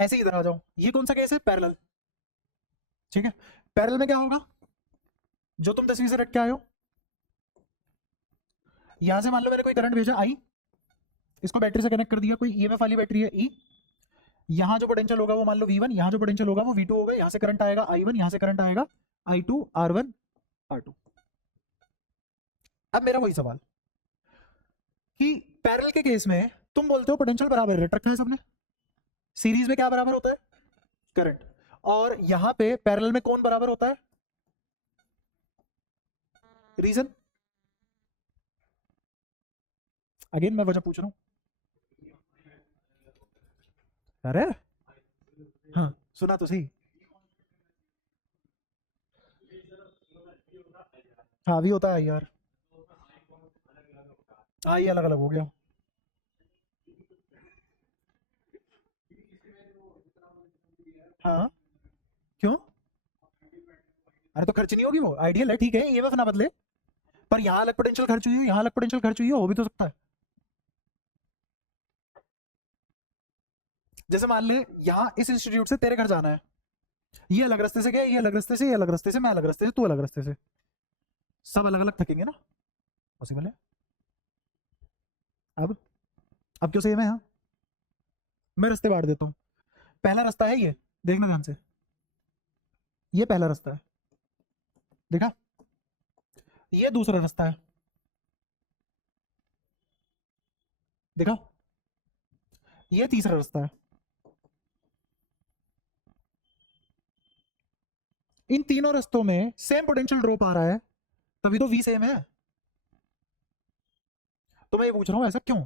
ऐसे ही इधर आ जाओ, ये कौन सा केस है? पैरेलल। ठीक है, पैरेलल में क्या होगा? जो तुम 10वीं से रख के आए हो, यहां से मान लो मैंने कोई करंट भेजा आई, इसको बैटरी से कनेक्ट कर दिया, कोई ईएमएफ वाली बैटरी है ई, यहां जो पोटेंशियल होगा वो मान लो V1, यहां जो पोटेंशियल होगा वो V2 होगा, यहां से करंट आएगा I1, यहां से करंट आएगा I2, R1 R2। अब मेरा वही सवाल कि पैरेलल के केस में तुम बोलते हो पोटेंशियल बराबर रख रखा है सबने, सीरीज में क्या बराबर होता है? करंट। और यहां पे पैरेलल में कौन बराबर होता है? रीजन? अगेन मैं वजह पूछ रहा हूं। अरे हाँ, सुना तो सही। हाँ भी होता है यार, हाँ ये अलग अलग हो गया। हाँ क्यों? अरे तो खर्च नहीं होगी, वो आइडियल है, ठीक है, ईएमएफ ना बदले, पर यहाँ अलग पोटेंशियल खर्च हुई हो, यहाँ अलग पोटेंशियल खर्च हुई हो भी तो सकता है। जैसे मान ले यहाँ इस इंस्टीट्यूट से तेरे घर जाना है, ये अलग रास्ते से गया, ये अलग रास्ते से, ये अलग रास्ते से, मैं अलग रास्ते से, तू अलग रास्ते से, सब अलग अलग थकेंगे ना, पॉसिबल है। अब अब क्यों सेम है? यहाँ मैं रास्ते बांट देता हूँ। पहला रास्ता है ये, देखना ध्यान से, ये पहला रास्ता है, देखा? ये दूसरा रास्ता है, देखा? ये तीसरा रास्ता है। इन तीनों रास्तों में सेम पोटेंशियल ड्रॉप आ रहा है, तभी तो वी सेम है। तो मैं ये पूछ रहा हूँ ऐसा क्यों,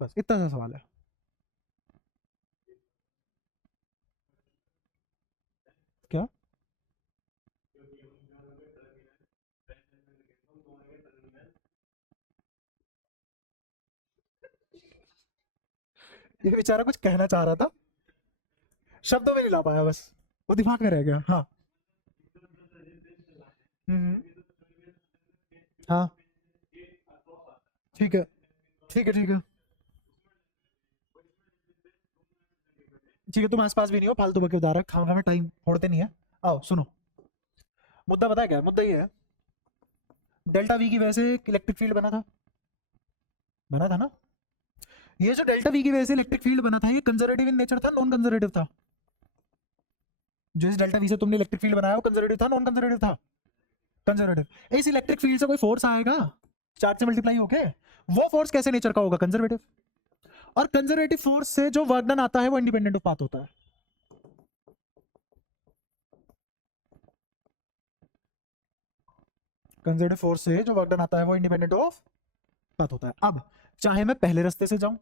बस इतना सा सवाल है। क्या? ये बेचारा कुछ कहना चाह रहा था, शब्दों में नहीं ला पाया, बस वो दिमाग में रह गया। हाँ। हम्म। हाँ ठीक है, ठीक है, ठीक है, ठीक है, तुम आसपास भी नहीं हो, फालतू बके उदाहरण खाओ, में टाइम फोड़ते नहीं है। आओ सुनो, मुद्दा पता है क्या है? मुद्दा ये है, डेल्टा वी की वजह से इलेक्ट्रिक फील्ड बना था, बना था ना? ये जो डेल्टा वी की वजह से इलेक्ट्रिक फील्ड बना था, ये कंजर्वेटिव इन नेचर था, नॉन कंजर्वेटिव था? जो इस डेल्टा वी से तुमने इलेक्ट्रिक फील्ड बनाया वो कंजर्वेटिव था, नॉन कंजर्वेटिव था? कंजर्वेटिव। इस इलेक्ट्रिक फील्ड से कोई फोर्स आएगा चार्ज से मल्टीप्लाई होके, वो फोर्स कैसे नेचर का होगा? कंजर्वेटिव। और कंजर्वेटिव फोर्स से जो वर्क डन आता है वो इंडिपेंडेंट ऑफ पाथ होता है। कंजर्वेटिव फोर्स से जो वर्क डन आता है वो इंडिपेंडेंट ऑफ पाथ होता है। अब चाहे मैं पहले रास्ते से जाऊं,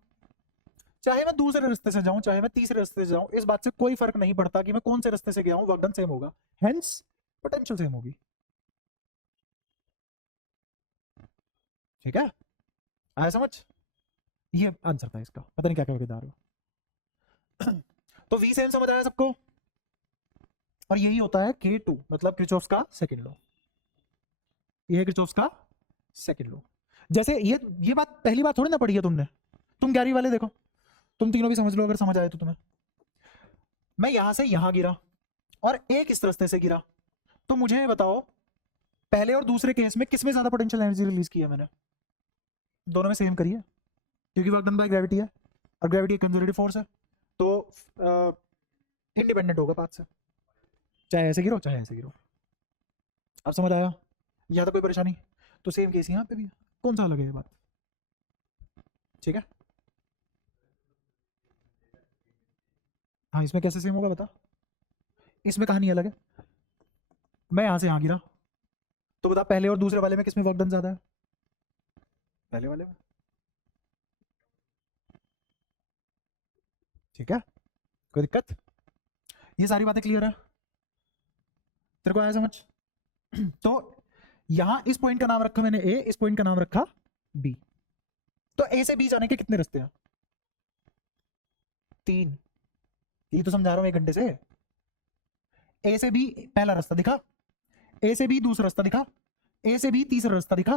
चाहे मैं दूसरे रास्ते से जाऊं, चाहे मैं तीसरे रास्ते से जाऊं, इस बात से कोई फर्क नहीं पड़ता कि मैं कौन से रास्ते से गया हूं, वर्क डन सेम होगा, हेंस पोटेंशियल सेम होगी। ठीक है, आया समझ? ये आंसर था इसका, पता नहीं क्या क्या बता रहे हो। तो वी सेम समझ आया सबको? और यही होता है K2, मतलब किरचॉफ्स का सेकंड लॉ। ये है किरचॉफ्स का सेकंड लॉ। जैसे ये बात पहली बार थोड़ी ना पढ़ी है तुमने, तुम 11वीं वाले देखो, तुम तीनों भी समझ लो अगर समझ आए तो तुम्हें। मैं यहां से यहां गिरा और एक इस रास्ते से गिरा, तो मुझे बताओ पहले और दूसरे केस में किसमें ज्यादा पोटेंशियल एनर्जी रिलीज की है मैंने? दोनों में सेम करिए, क्योंकि वर्क डन बाय ग्रेविटी है और ग्रेविटी कंजर्वेटिव फोर्स है, तो इंडिपेंडेंट होगा पाथ से, चाहे ऐसे गिरो चाहे ऐसे गिरो। अब समझ आया? यहाँ तो कोई परेशानी? तो सेम केस यहाँ पे भी है, कौन सा अलग है ये बात? ठीक है, हाँ इसमें कैसे सेम होगा बता? इसमें कहानी अलग है। मैं यहाँ से यहाँ गिरा, तो बता पहले और दूसरे वाले में किसमें वर्क डन ज्यादा है? पहले वाले में। ठीक है, कोई दिक्कत? ये सारी बातें क्लियर है? तेरे को आया समझ? तो यहां इस पॉइंट का नाम रखा मैंने ए, इस पॉइंट का नाम रखा बी। तो ए से बी जाने के कितने रास्ते हैं? 3। ये तो समझा रहा हूं 1 घंटे से। ए से बी पहला रास्ता दिखा, ए से बी दूसरा रास्ता दिखा, ए से बी तीसरा रास्ता दिखा,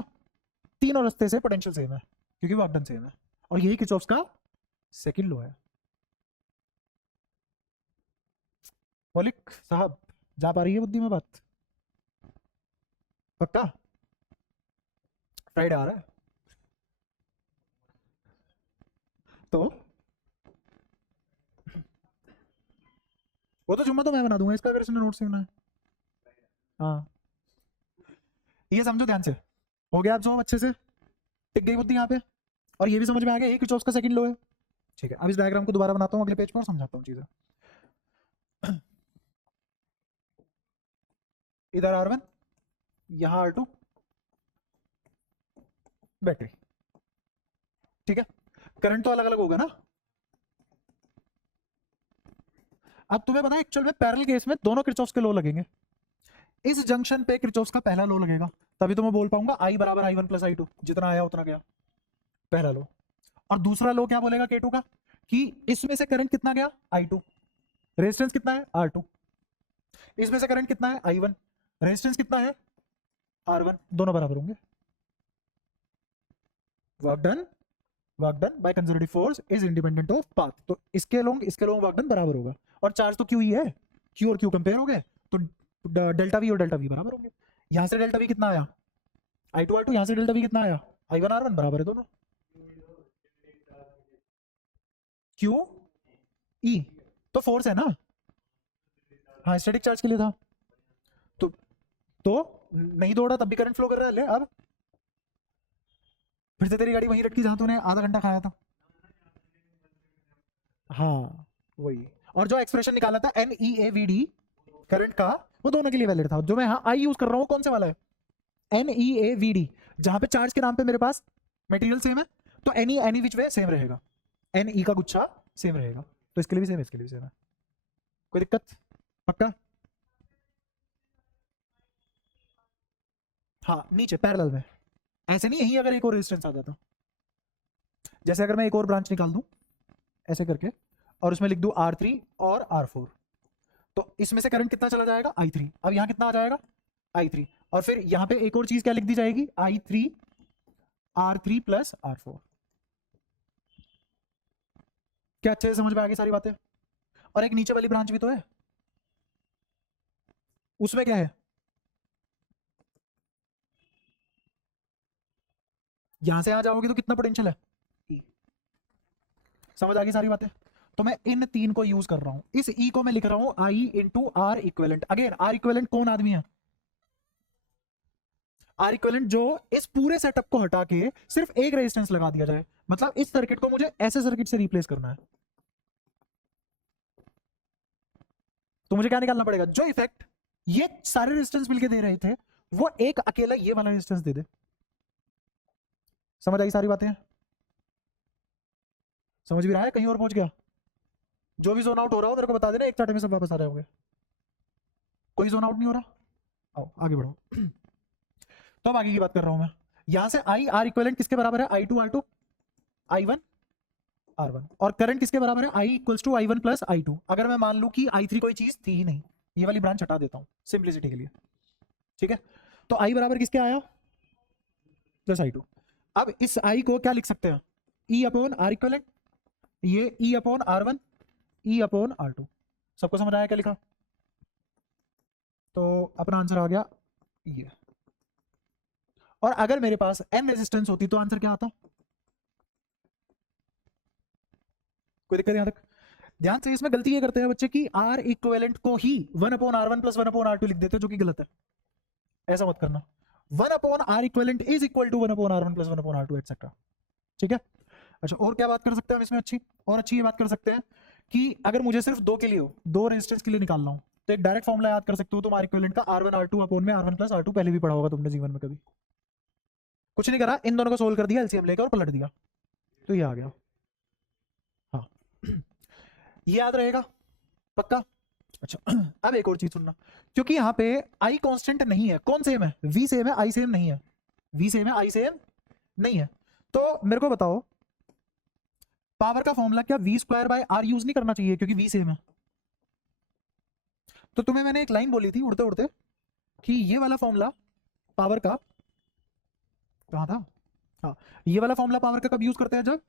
तीनों रास्ते से पोटेंशियल सेम है क्योंकि वर्क डन सेम है, और यही किरचॉफ्स का सेकंड लॉ है। मौलिक साहब जा पा रही है बुद्धि में बात? पक्का? फ्राइडे आ रहा है तो वो तो जुम्मा तो मैं बना दूंगा, इसका अगर इसने नोट सीखना है। हाँ, ये समझो ध्यान से, हो गया आप जो अच्छे से टिक गई बुद्धि यहाँ पे, और ये भी समझ में आ गया ये किरचॉफ्स का सेकंड लॉ है। ठीक है, अब इस डायग्राम को दोबारा बनाता हूँ अगले पेज पर और समझाता हूँ चीजें। इधर R1, यहाँ R2, बैटरी। ठीक है, करंट तो अलग अलग होगा ना। अब तुम्हें पता है एक्चुअल में पैरेलल केस में दोनों किरचॉफ्स के लॉ लगेंगे। इस जंक्शन पे किरचॉफ्स का पहला लॉ लगेगा, तभी तो मैं बोल पाऊंगा I बराबर I1 प्लस I2, जितना आया उतना गया, पहला लॉ। और दूसरा लॉ क्या बोलेगा K2 का, कि इसमें से करंट कितना गया I2, रेजिस्टेंस कितना है R2, इसमें से करंट कितना है I1, रेजिस्टेंस कितना है R1, दोनों बराबर होंगे। Work done by conservative force is independent of path, तो इसके लोग वर्क डन बराबर होगा, और चार्ज तो क्यू ही है, क्यू और क्यू कंपेयर हो गए, तो डेल्टा वी और डेल्टा वी बराबर होंगे। यहां से डेल्टा वी कितना आया I2 R2, यहां से डेल्टा वी कितना आया I1 R1, बराबर है दोनों। क्यू ई तो फोर्स है ना, हाँ स्टैटिक चार्ज के लिए था, तो तो नहीं दौड़ा तब भी करंट फ्लो कर रहा है। ले अब फिर से तेरी गाड़ी वहीं रखी जहां तूने आधा घंटा खाया था। हाँ वही, और जो एक्सप्रेशन निकाला था NEAVD करंट का, वो दोनों के लिए वैलिड था। जो मैं यहाँ आई यूज कर रहा हूँ कौन से वाला है, NEAVD, जहां पे चार्ज के नाम पे मेरे पास मटेरियल सेम है, तो एनी विच वे सेम रहेगा, NE का गुच्छा सेम रहेगा, तो इसके लिए भी सेम है, इसके लिए भी सेम है। कोई दिक्कत? पक्का? हाँ नीचे पैरेलल में, ऐसे नहीं, यही अगर एक और रेजिस्टेंस आ जाता, जैसे अगर मैं एक और ब्रांच निकाल दूं ऐसे करके, और उसमें लिख दूं R3 और R4, तो इसमें से करंट कितना चला जाएगा I3, अब यहाँ कितना आ जाएगा I3, और फिर यहाँ पे एक और चीज क्या लिख दी जाएगी I3 R3 प्लस R4। क्या अच्छे से समझ में आ गई सारी बातें? और एक नीचे वाली ब्रांच भी तो है, उसमें क्या है, यहां से यहां जाओगे तो कितना पोटेंशियल है E। समझ आ गई सारी बातें? तो मैं इन 3 को यूज कर रहा हूं, इस E को मैं लिख रहा हूं I into R equivalent. Again R equivalent कौन आदमी है, R इक्वेलेंट जो इस पूरे सेटअप को हटा के सिर्फ एक रेजिस्टेंस लगा दिया जाए, मतलब इस सर्किट को मुझे ऐसे सर्किट से रिप्लेस करना है, तो मुझे क्या निकालना पड़ेगा, जो इफेक्ट ये सारे रेजिस्टेंस मिलके दे रहे थे वो एक अकेला ये वाला रेजिस्टेंस दे दे। समझ आई सारी बातें? समझ भी रहा है? कहीं और पहुंच गया? जो भी जोन आउट हो रहा हो मेरे को बता देना, एक चाटे में सब वापस आ रहे होंगे। कोई जोन आउट नहीं हो रहा? आओ आगे बढ़ो। तो अब आगे की बात कर रहा हूं मैं। यहां से आई आर इक्वलेंट किसके बराबर है? I two R two I one R one. और करंट किसके बराबर है? I equals to I one plus I two. अगर मैं मान लूं कि आई थ्री कोई चीज थी ही नहीं, ये वाली ब्रांच हटा देता हूं सिंप्लिसिटी के लिए, ठीक है? तो आई बराबर किसके आया? Plus I two. अब इस आई को क्या लिख सकते हैं? ई अपॉन आर इक्वलेंट, ये E upon R one, E upon R two. सबको समझ आया क्या लिखा? तो अपना आंसर आ गया ये। और अगर मेरे पास n रेजिस्टेंस होती तो आंसर क्या आता? कोई दिक्कत यहां तक? ध्यान से, इसमें गलती ये करते हैं बच्चे कि आर इक्विवेलेंट को ही 1 upon R one plus 1 upon R two लिख देते हैं, जो कि गलत है। ऐसा मत करना। 1 upon R equivalent is equal to 1 upon R one plus 1 upon R two etcetera. ठीक है? अच्छा, और क्या बात कर सकते हैं हम इसमें? अच्छी ये बात कर सकते हैं कि अगर मुझे सिर्फ दो के लिए हो, दो रेजिस्टेंस के लिए निकालना हो, तो एक डायरेक्ट फॉर्मुला याद कर सकते हो तुम आर इक्विवेलेंट का, R one R two upon में R one plus R two. पहले भी पढ़ा होगा तुमने जीवन में कभी। कुछ नहीं करा, इन दोनों को सोल्व कर दिया, एलसीएम लेकर और पलट दिया, तो ये आ गया। हाँ, ये याद रहेगा पक्का? अच्छा, अब एक और चीज सुनना, क्योंकि यहाँ पे आई कांस्टेंट नहीं है। कौन सेम है? वी सेम है, आई सेम नहीं है। वी सेम है, आई सेम नहीं है। तो मेरे को बताओ, पावर का फॉर्मूला क्या V square by R use नहीं करना चाहिए क्योंकि वी सेम है? तो तुम्हें मैंने एक लाइन बोली थी उड़ते उड़ते कि ये वाला फॉर्मूला पावर का कहाँ था? हाँ, ये वाला फॉर्मूला पावर का कब यूज करते हैं? जब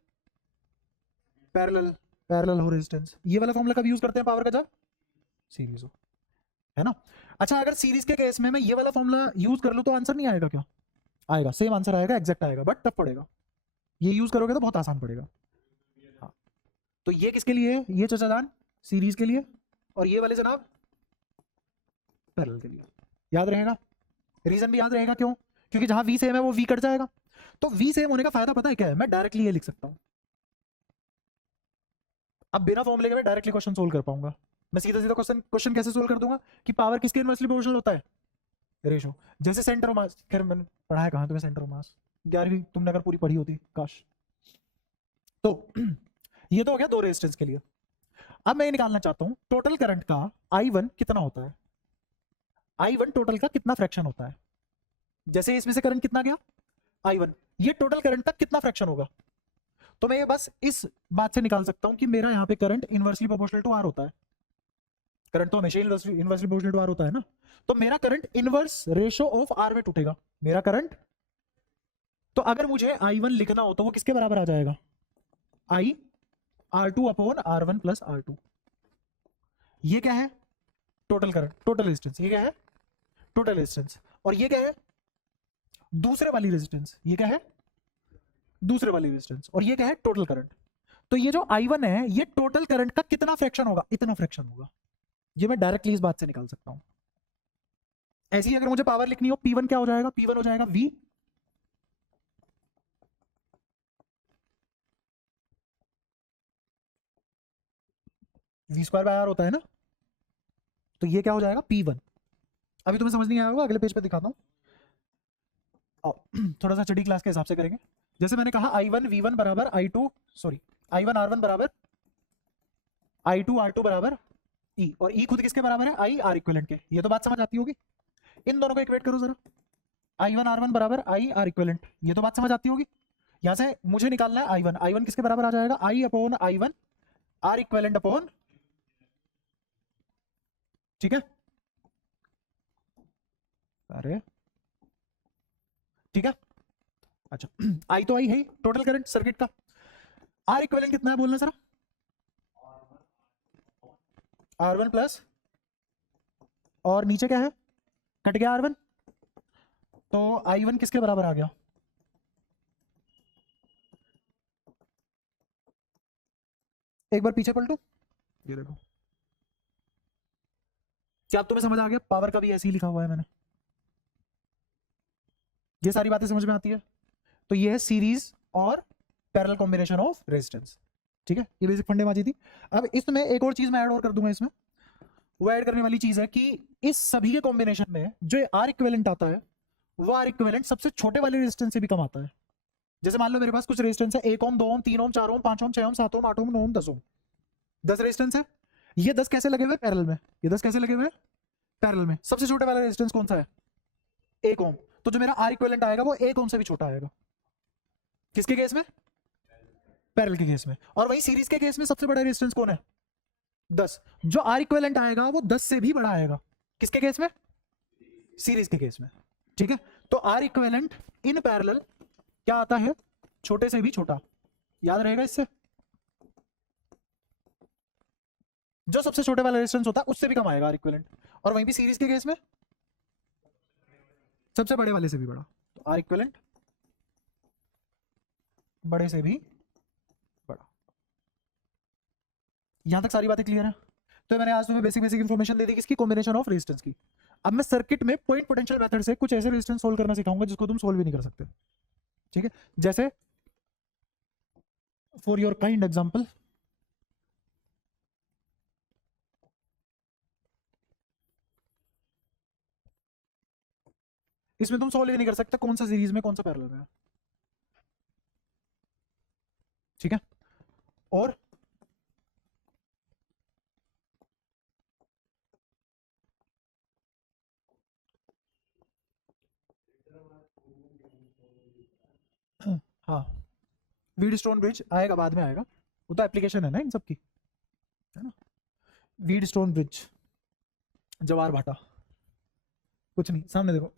पैरेलल पैरेलल हो रेजिस्टेंस। ये वाला फॉर्मूला कब यूज करते हैं पावर का? जब सीरीज हो, है ना? अच्छा, अगर सीरीज के केस में मैं ये वाला फॉर्मूला यूज कर लूं तो आंसर नहीं आएगा क्या? आएगा, सेम आंसर आएगा, एग्जैक्ट आएगा, बट टफ पड़ेगा। ये यूज करोगे तो बहुत आसान पड़ेगा। हाँ, तो ये किसके लिए है? ये चचादान सीरीज के लिए, और ये वाले जनाब पैरेलल के लिए। याद रहेगा? रीजन भी याद रहेगा, क्यों? क्योंकि जहां वी सेम है वो वी कट जाएगा। तो वी सेम होने का फायदा पता है क्या है? मैं डायरेक्टली ये लिख सकता हूं। अब बिना फॉर्मूले के मैं डायरेक्टली क्वेश्चन सोल्व कर पाऊंगा। मैं सीधा सीधा क्वेश्चन कैसे सोल्व कर दूंगा कि पावर किसके इनवर्सली प्रोपोर्शनल होता है? रेशो। जैसे सेंटर ऑफ मास, खैर मैंने पढ़ा है कहां तुम्हें सेंटर ऑफ मास? 11वीं तुमने अगर पूरी पढ़ी होती, काश। तो ये तो हो गया दो रेजिस्टेंस के लिए। अब मैं ये निकालना चाहता हूं टोटल करंट का I1 कितना होता है? I1 टोटल का कितना फ्रैक्शन होता है? जैसे इसमें से करंट कितना गया? I1, ये टोटल करंट का कितना फ्रैक्शन होगा? तो मैं ये बस इस बात से निकाल सकता हूं कि मेरा यहाँ पे current inversely proportional to R होता है। करंट तो हमेशा इनवर्सली प्रोपोर्शनल टू आर होता है ना। तो मेरा current inverse ratio of R में टूटेगा मेरा करंट। तो अगर मुझे I1 लिखना हो तो वो किसके बराबर आ जाएगा? I R two upon R one plus R two. ये क्या है? Total current, total resistance. ये क्या है? Total resistance. और ये क्या है? दूसरे वाली रेजिस्टेंस। ये क्या है? दूसरे वाली रेजिस्टेंस। और ये क्या है? Total current. तो ये जो I1 है, ये टोटल करंट का कितना फ्रैक्शन होगा? इतना फ्रैक्शन होगा। ये मैं डायरेक्टली इस बात से निकाल सकता हूं। ऐसी ही अगर मुझे पावर लिखनी हो, P1 क्या हो जाएगा? P1 हो जाएगा V स्क्वायर बाय आर होता है ना। तो ये क्या हो जाएगा? P1। अभी तुम्हें समझ नहीं आया होगा, अगले पेज पे दिखाता हूं। थोड़ा सा स्टडी क्लास के हिसाब से करेंगे। जैसे मैंने कहा I1 V1 बराबर I2, सॉरी I1 R1 बराबर I2 R2 बराबर E, और E खुद किसके बराबर है? I R इक्विवेलेंट के। ये तो बात समझ आती होगी। इन दोनों को इक्वेट करो जरा। I1 R1 बराबर I R इक्विवेलेंट, ये तो बात समझ आती होगी। यहां से मुझे निकालना है I1 किसके बराबर आ जाएगा? I upon I1 R equivalent upon, ठीक है? अरे ठीक है, अच्छा आई तो आई है टोटल करंट सर्किट का। आर इक्विवेलेंट कितना है बोलना सर? R1 प्लस, और नीचे क्या है? कट गया R1, तो I1 किसके बराबर आ गया? एक बार पीछे पलटू, ये देखो। क्या अब तुम्हें समझ आ गया? पावर का भी ऐसे ही लिखा हुआ है मैंने। ये सारी बातें समझ में आती है। तो ये है सीरीज और पैरेलल कॉम्बिनेशन ऑफ रेजिस्टेंस। ठीक है, ये बेसिक फंडे बाजी थी। अब इसमें एक और चीज मैं ऐड और कर दूंगा इसमें। वो ऐड करने वाली चीज है कि इस सभी के कॉम्बिनेशन में जो आर इक्विवेलेंट आता है वो आर इक्विवेलेंट सबसे छोटे वाले रेजिस्टेंस से भी कम आता है। जैसे मान लो मेरे पास कुछ रेजिस्टेंस है 1 ओम 2 ओम 3 ओम 4 ओम 5 ओम 6 ओम 7 ओम 8 ओम 9 ओम 10 ओम, 10 रेजिस्टेंस है। ये 10 कैसे लगे हुए पैरेलल में, ये 10 कैसे लगे हुए पैरेलल में। सबसे छोटे वाला रेजिस्टेंस कौन सा है 1 ओम, तो जो मेरा आर इक्विवेलेंट आएगा वो 1 ओम से भी छोटा आएगा। किसके केस में, पैरेलल के केस में। और वहीं सीरीज के केस में सबसे बड़ा रेजिस्टेंस कौन है 10, जो आर इक्विवेलेंट आएगा वो 10 से भी बड़ा आएगा। किसके केस में, सीरीज के केस में। ठीक है, तो आर इक्विवेलेंट इन पैरेलल क्या आता है, छोटे से भी छोटा। याद रहेगा इससे, जो सबसे छोटे वाला रेजिस्टेंस होता है उससे भी कम आएगा आर इक्विवेलेंट। और वहीं भी सीरीज के केस में सबसे बड़े वाले से भी बड़ा, तो आर इक्विवेलेंट बड़े से भी बड़ा। यहां तक सारी बातें क्लियर है। तो मैंने आज तुम्हें बेसिक बेसिक इंफॉर्मेशन दे दी किसकी, कॉम्बिनेशन ऑफ रेजिस्टेंस की। अब मैं सर्किट में पॉइंट पोटेंशियल मेथड से कुछ ऐसे रेजिस्टेंस सोल्व करना सिखाऊंगा जिसको तुम सोल्व भी नहीं कर सकते। ठीक है, जैसे फॉर योर काइंड एग्जांपल, इसमें तुम सोल्व ही नहीं कर सकते कौन सा सीरीज में कौन सा पैरेलल में है। ठीक है, और हाँ, व्हीटस्टोन ब्रिज आएगा, बाद में आएगा, वो तो एप्लीकेशन है ना इन सब की, है ना। व्हीटस्टोन ब्रिज, जवार भाटा, कुछ नहीं, सामने देखो।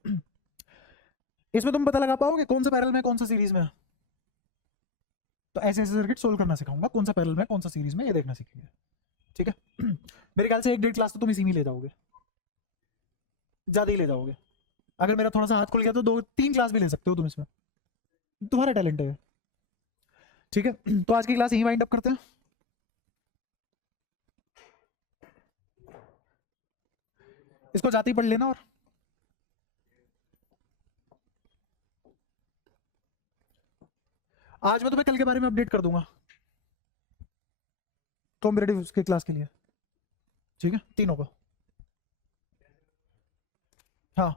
इसमें तुम पता लगा पाओगे कौन सा पैरेलल में कौन सा सीरीज में है। तो ऐसे ऐसे सर्किट सोल्व करना सिखाऊंगा, कौन सा पैरेलल में कौन सा सीरीज में, ये देखना सीखेंगे। ठीक है, मेरे ख्याल से 1-1.5 क्लास तो तुम इसी में ले जाओगे, ज्यादा ही ले जाओगे। अगर मेरा थोड़ा सा हाथ खुल गया तो 2-3 क्लास भी ले सकते हो तुम इसमें, तुम्हारा टैलेंट है। ठीक है, तो आज की क्लास यहीं वाइंड अप करते हैं। इसको जाते ही पढ़ लेना, और आज मैं तुम्हें कल के बारे में अपडेट कर दूंगा कॉम्पिटेटिव के क्लास के लिए। ठीक है, तीनों को। हाँ,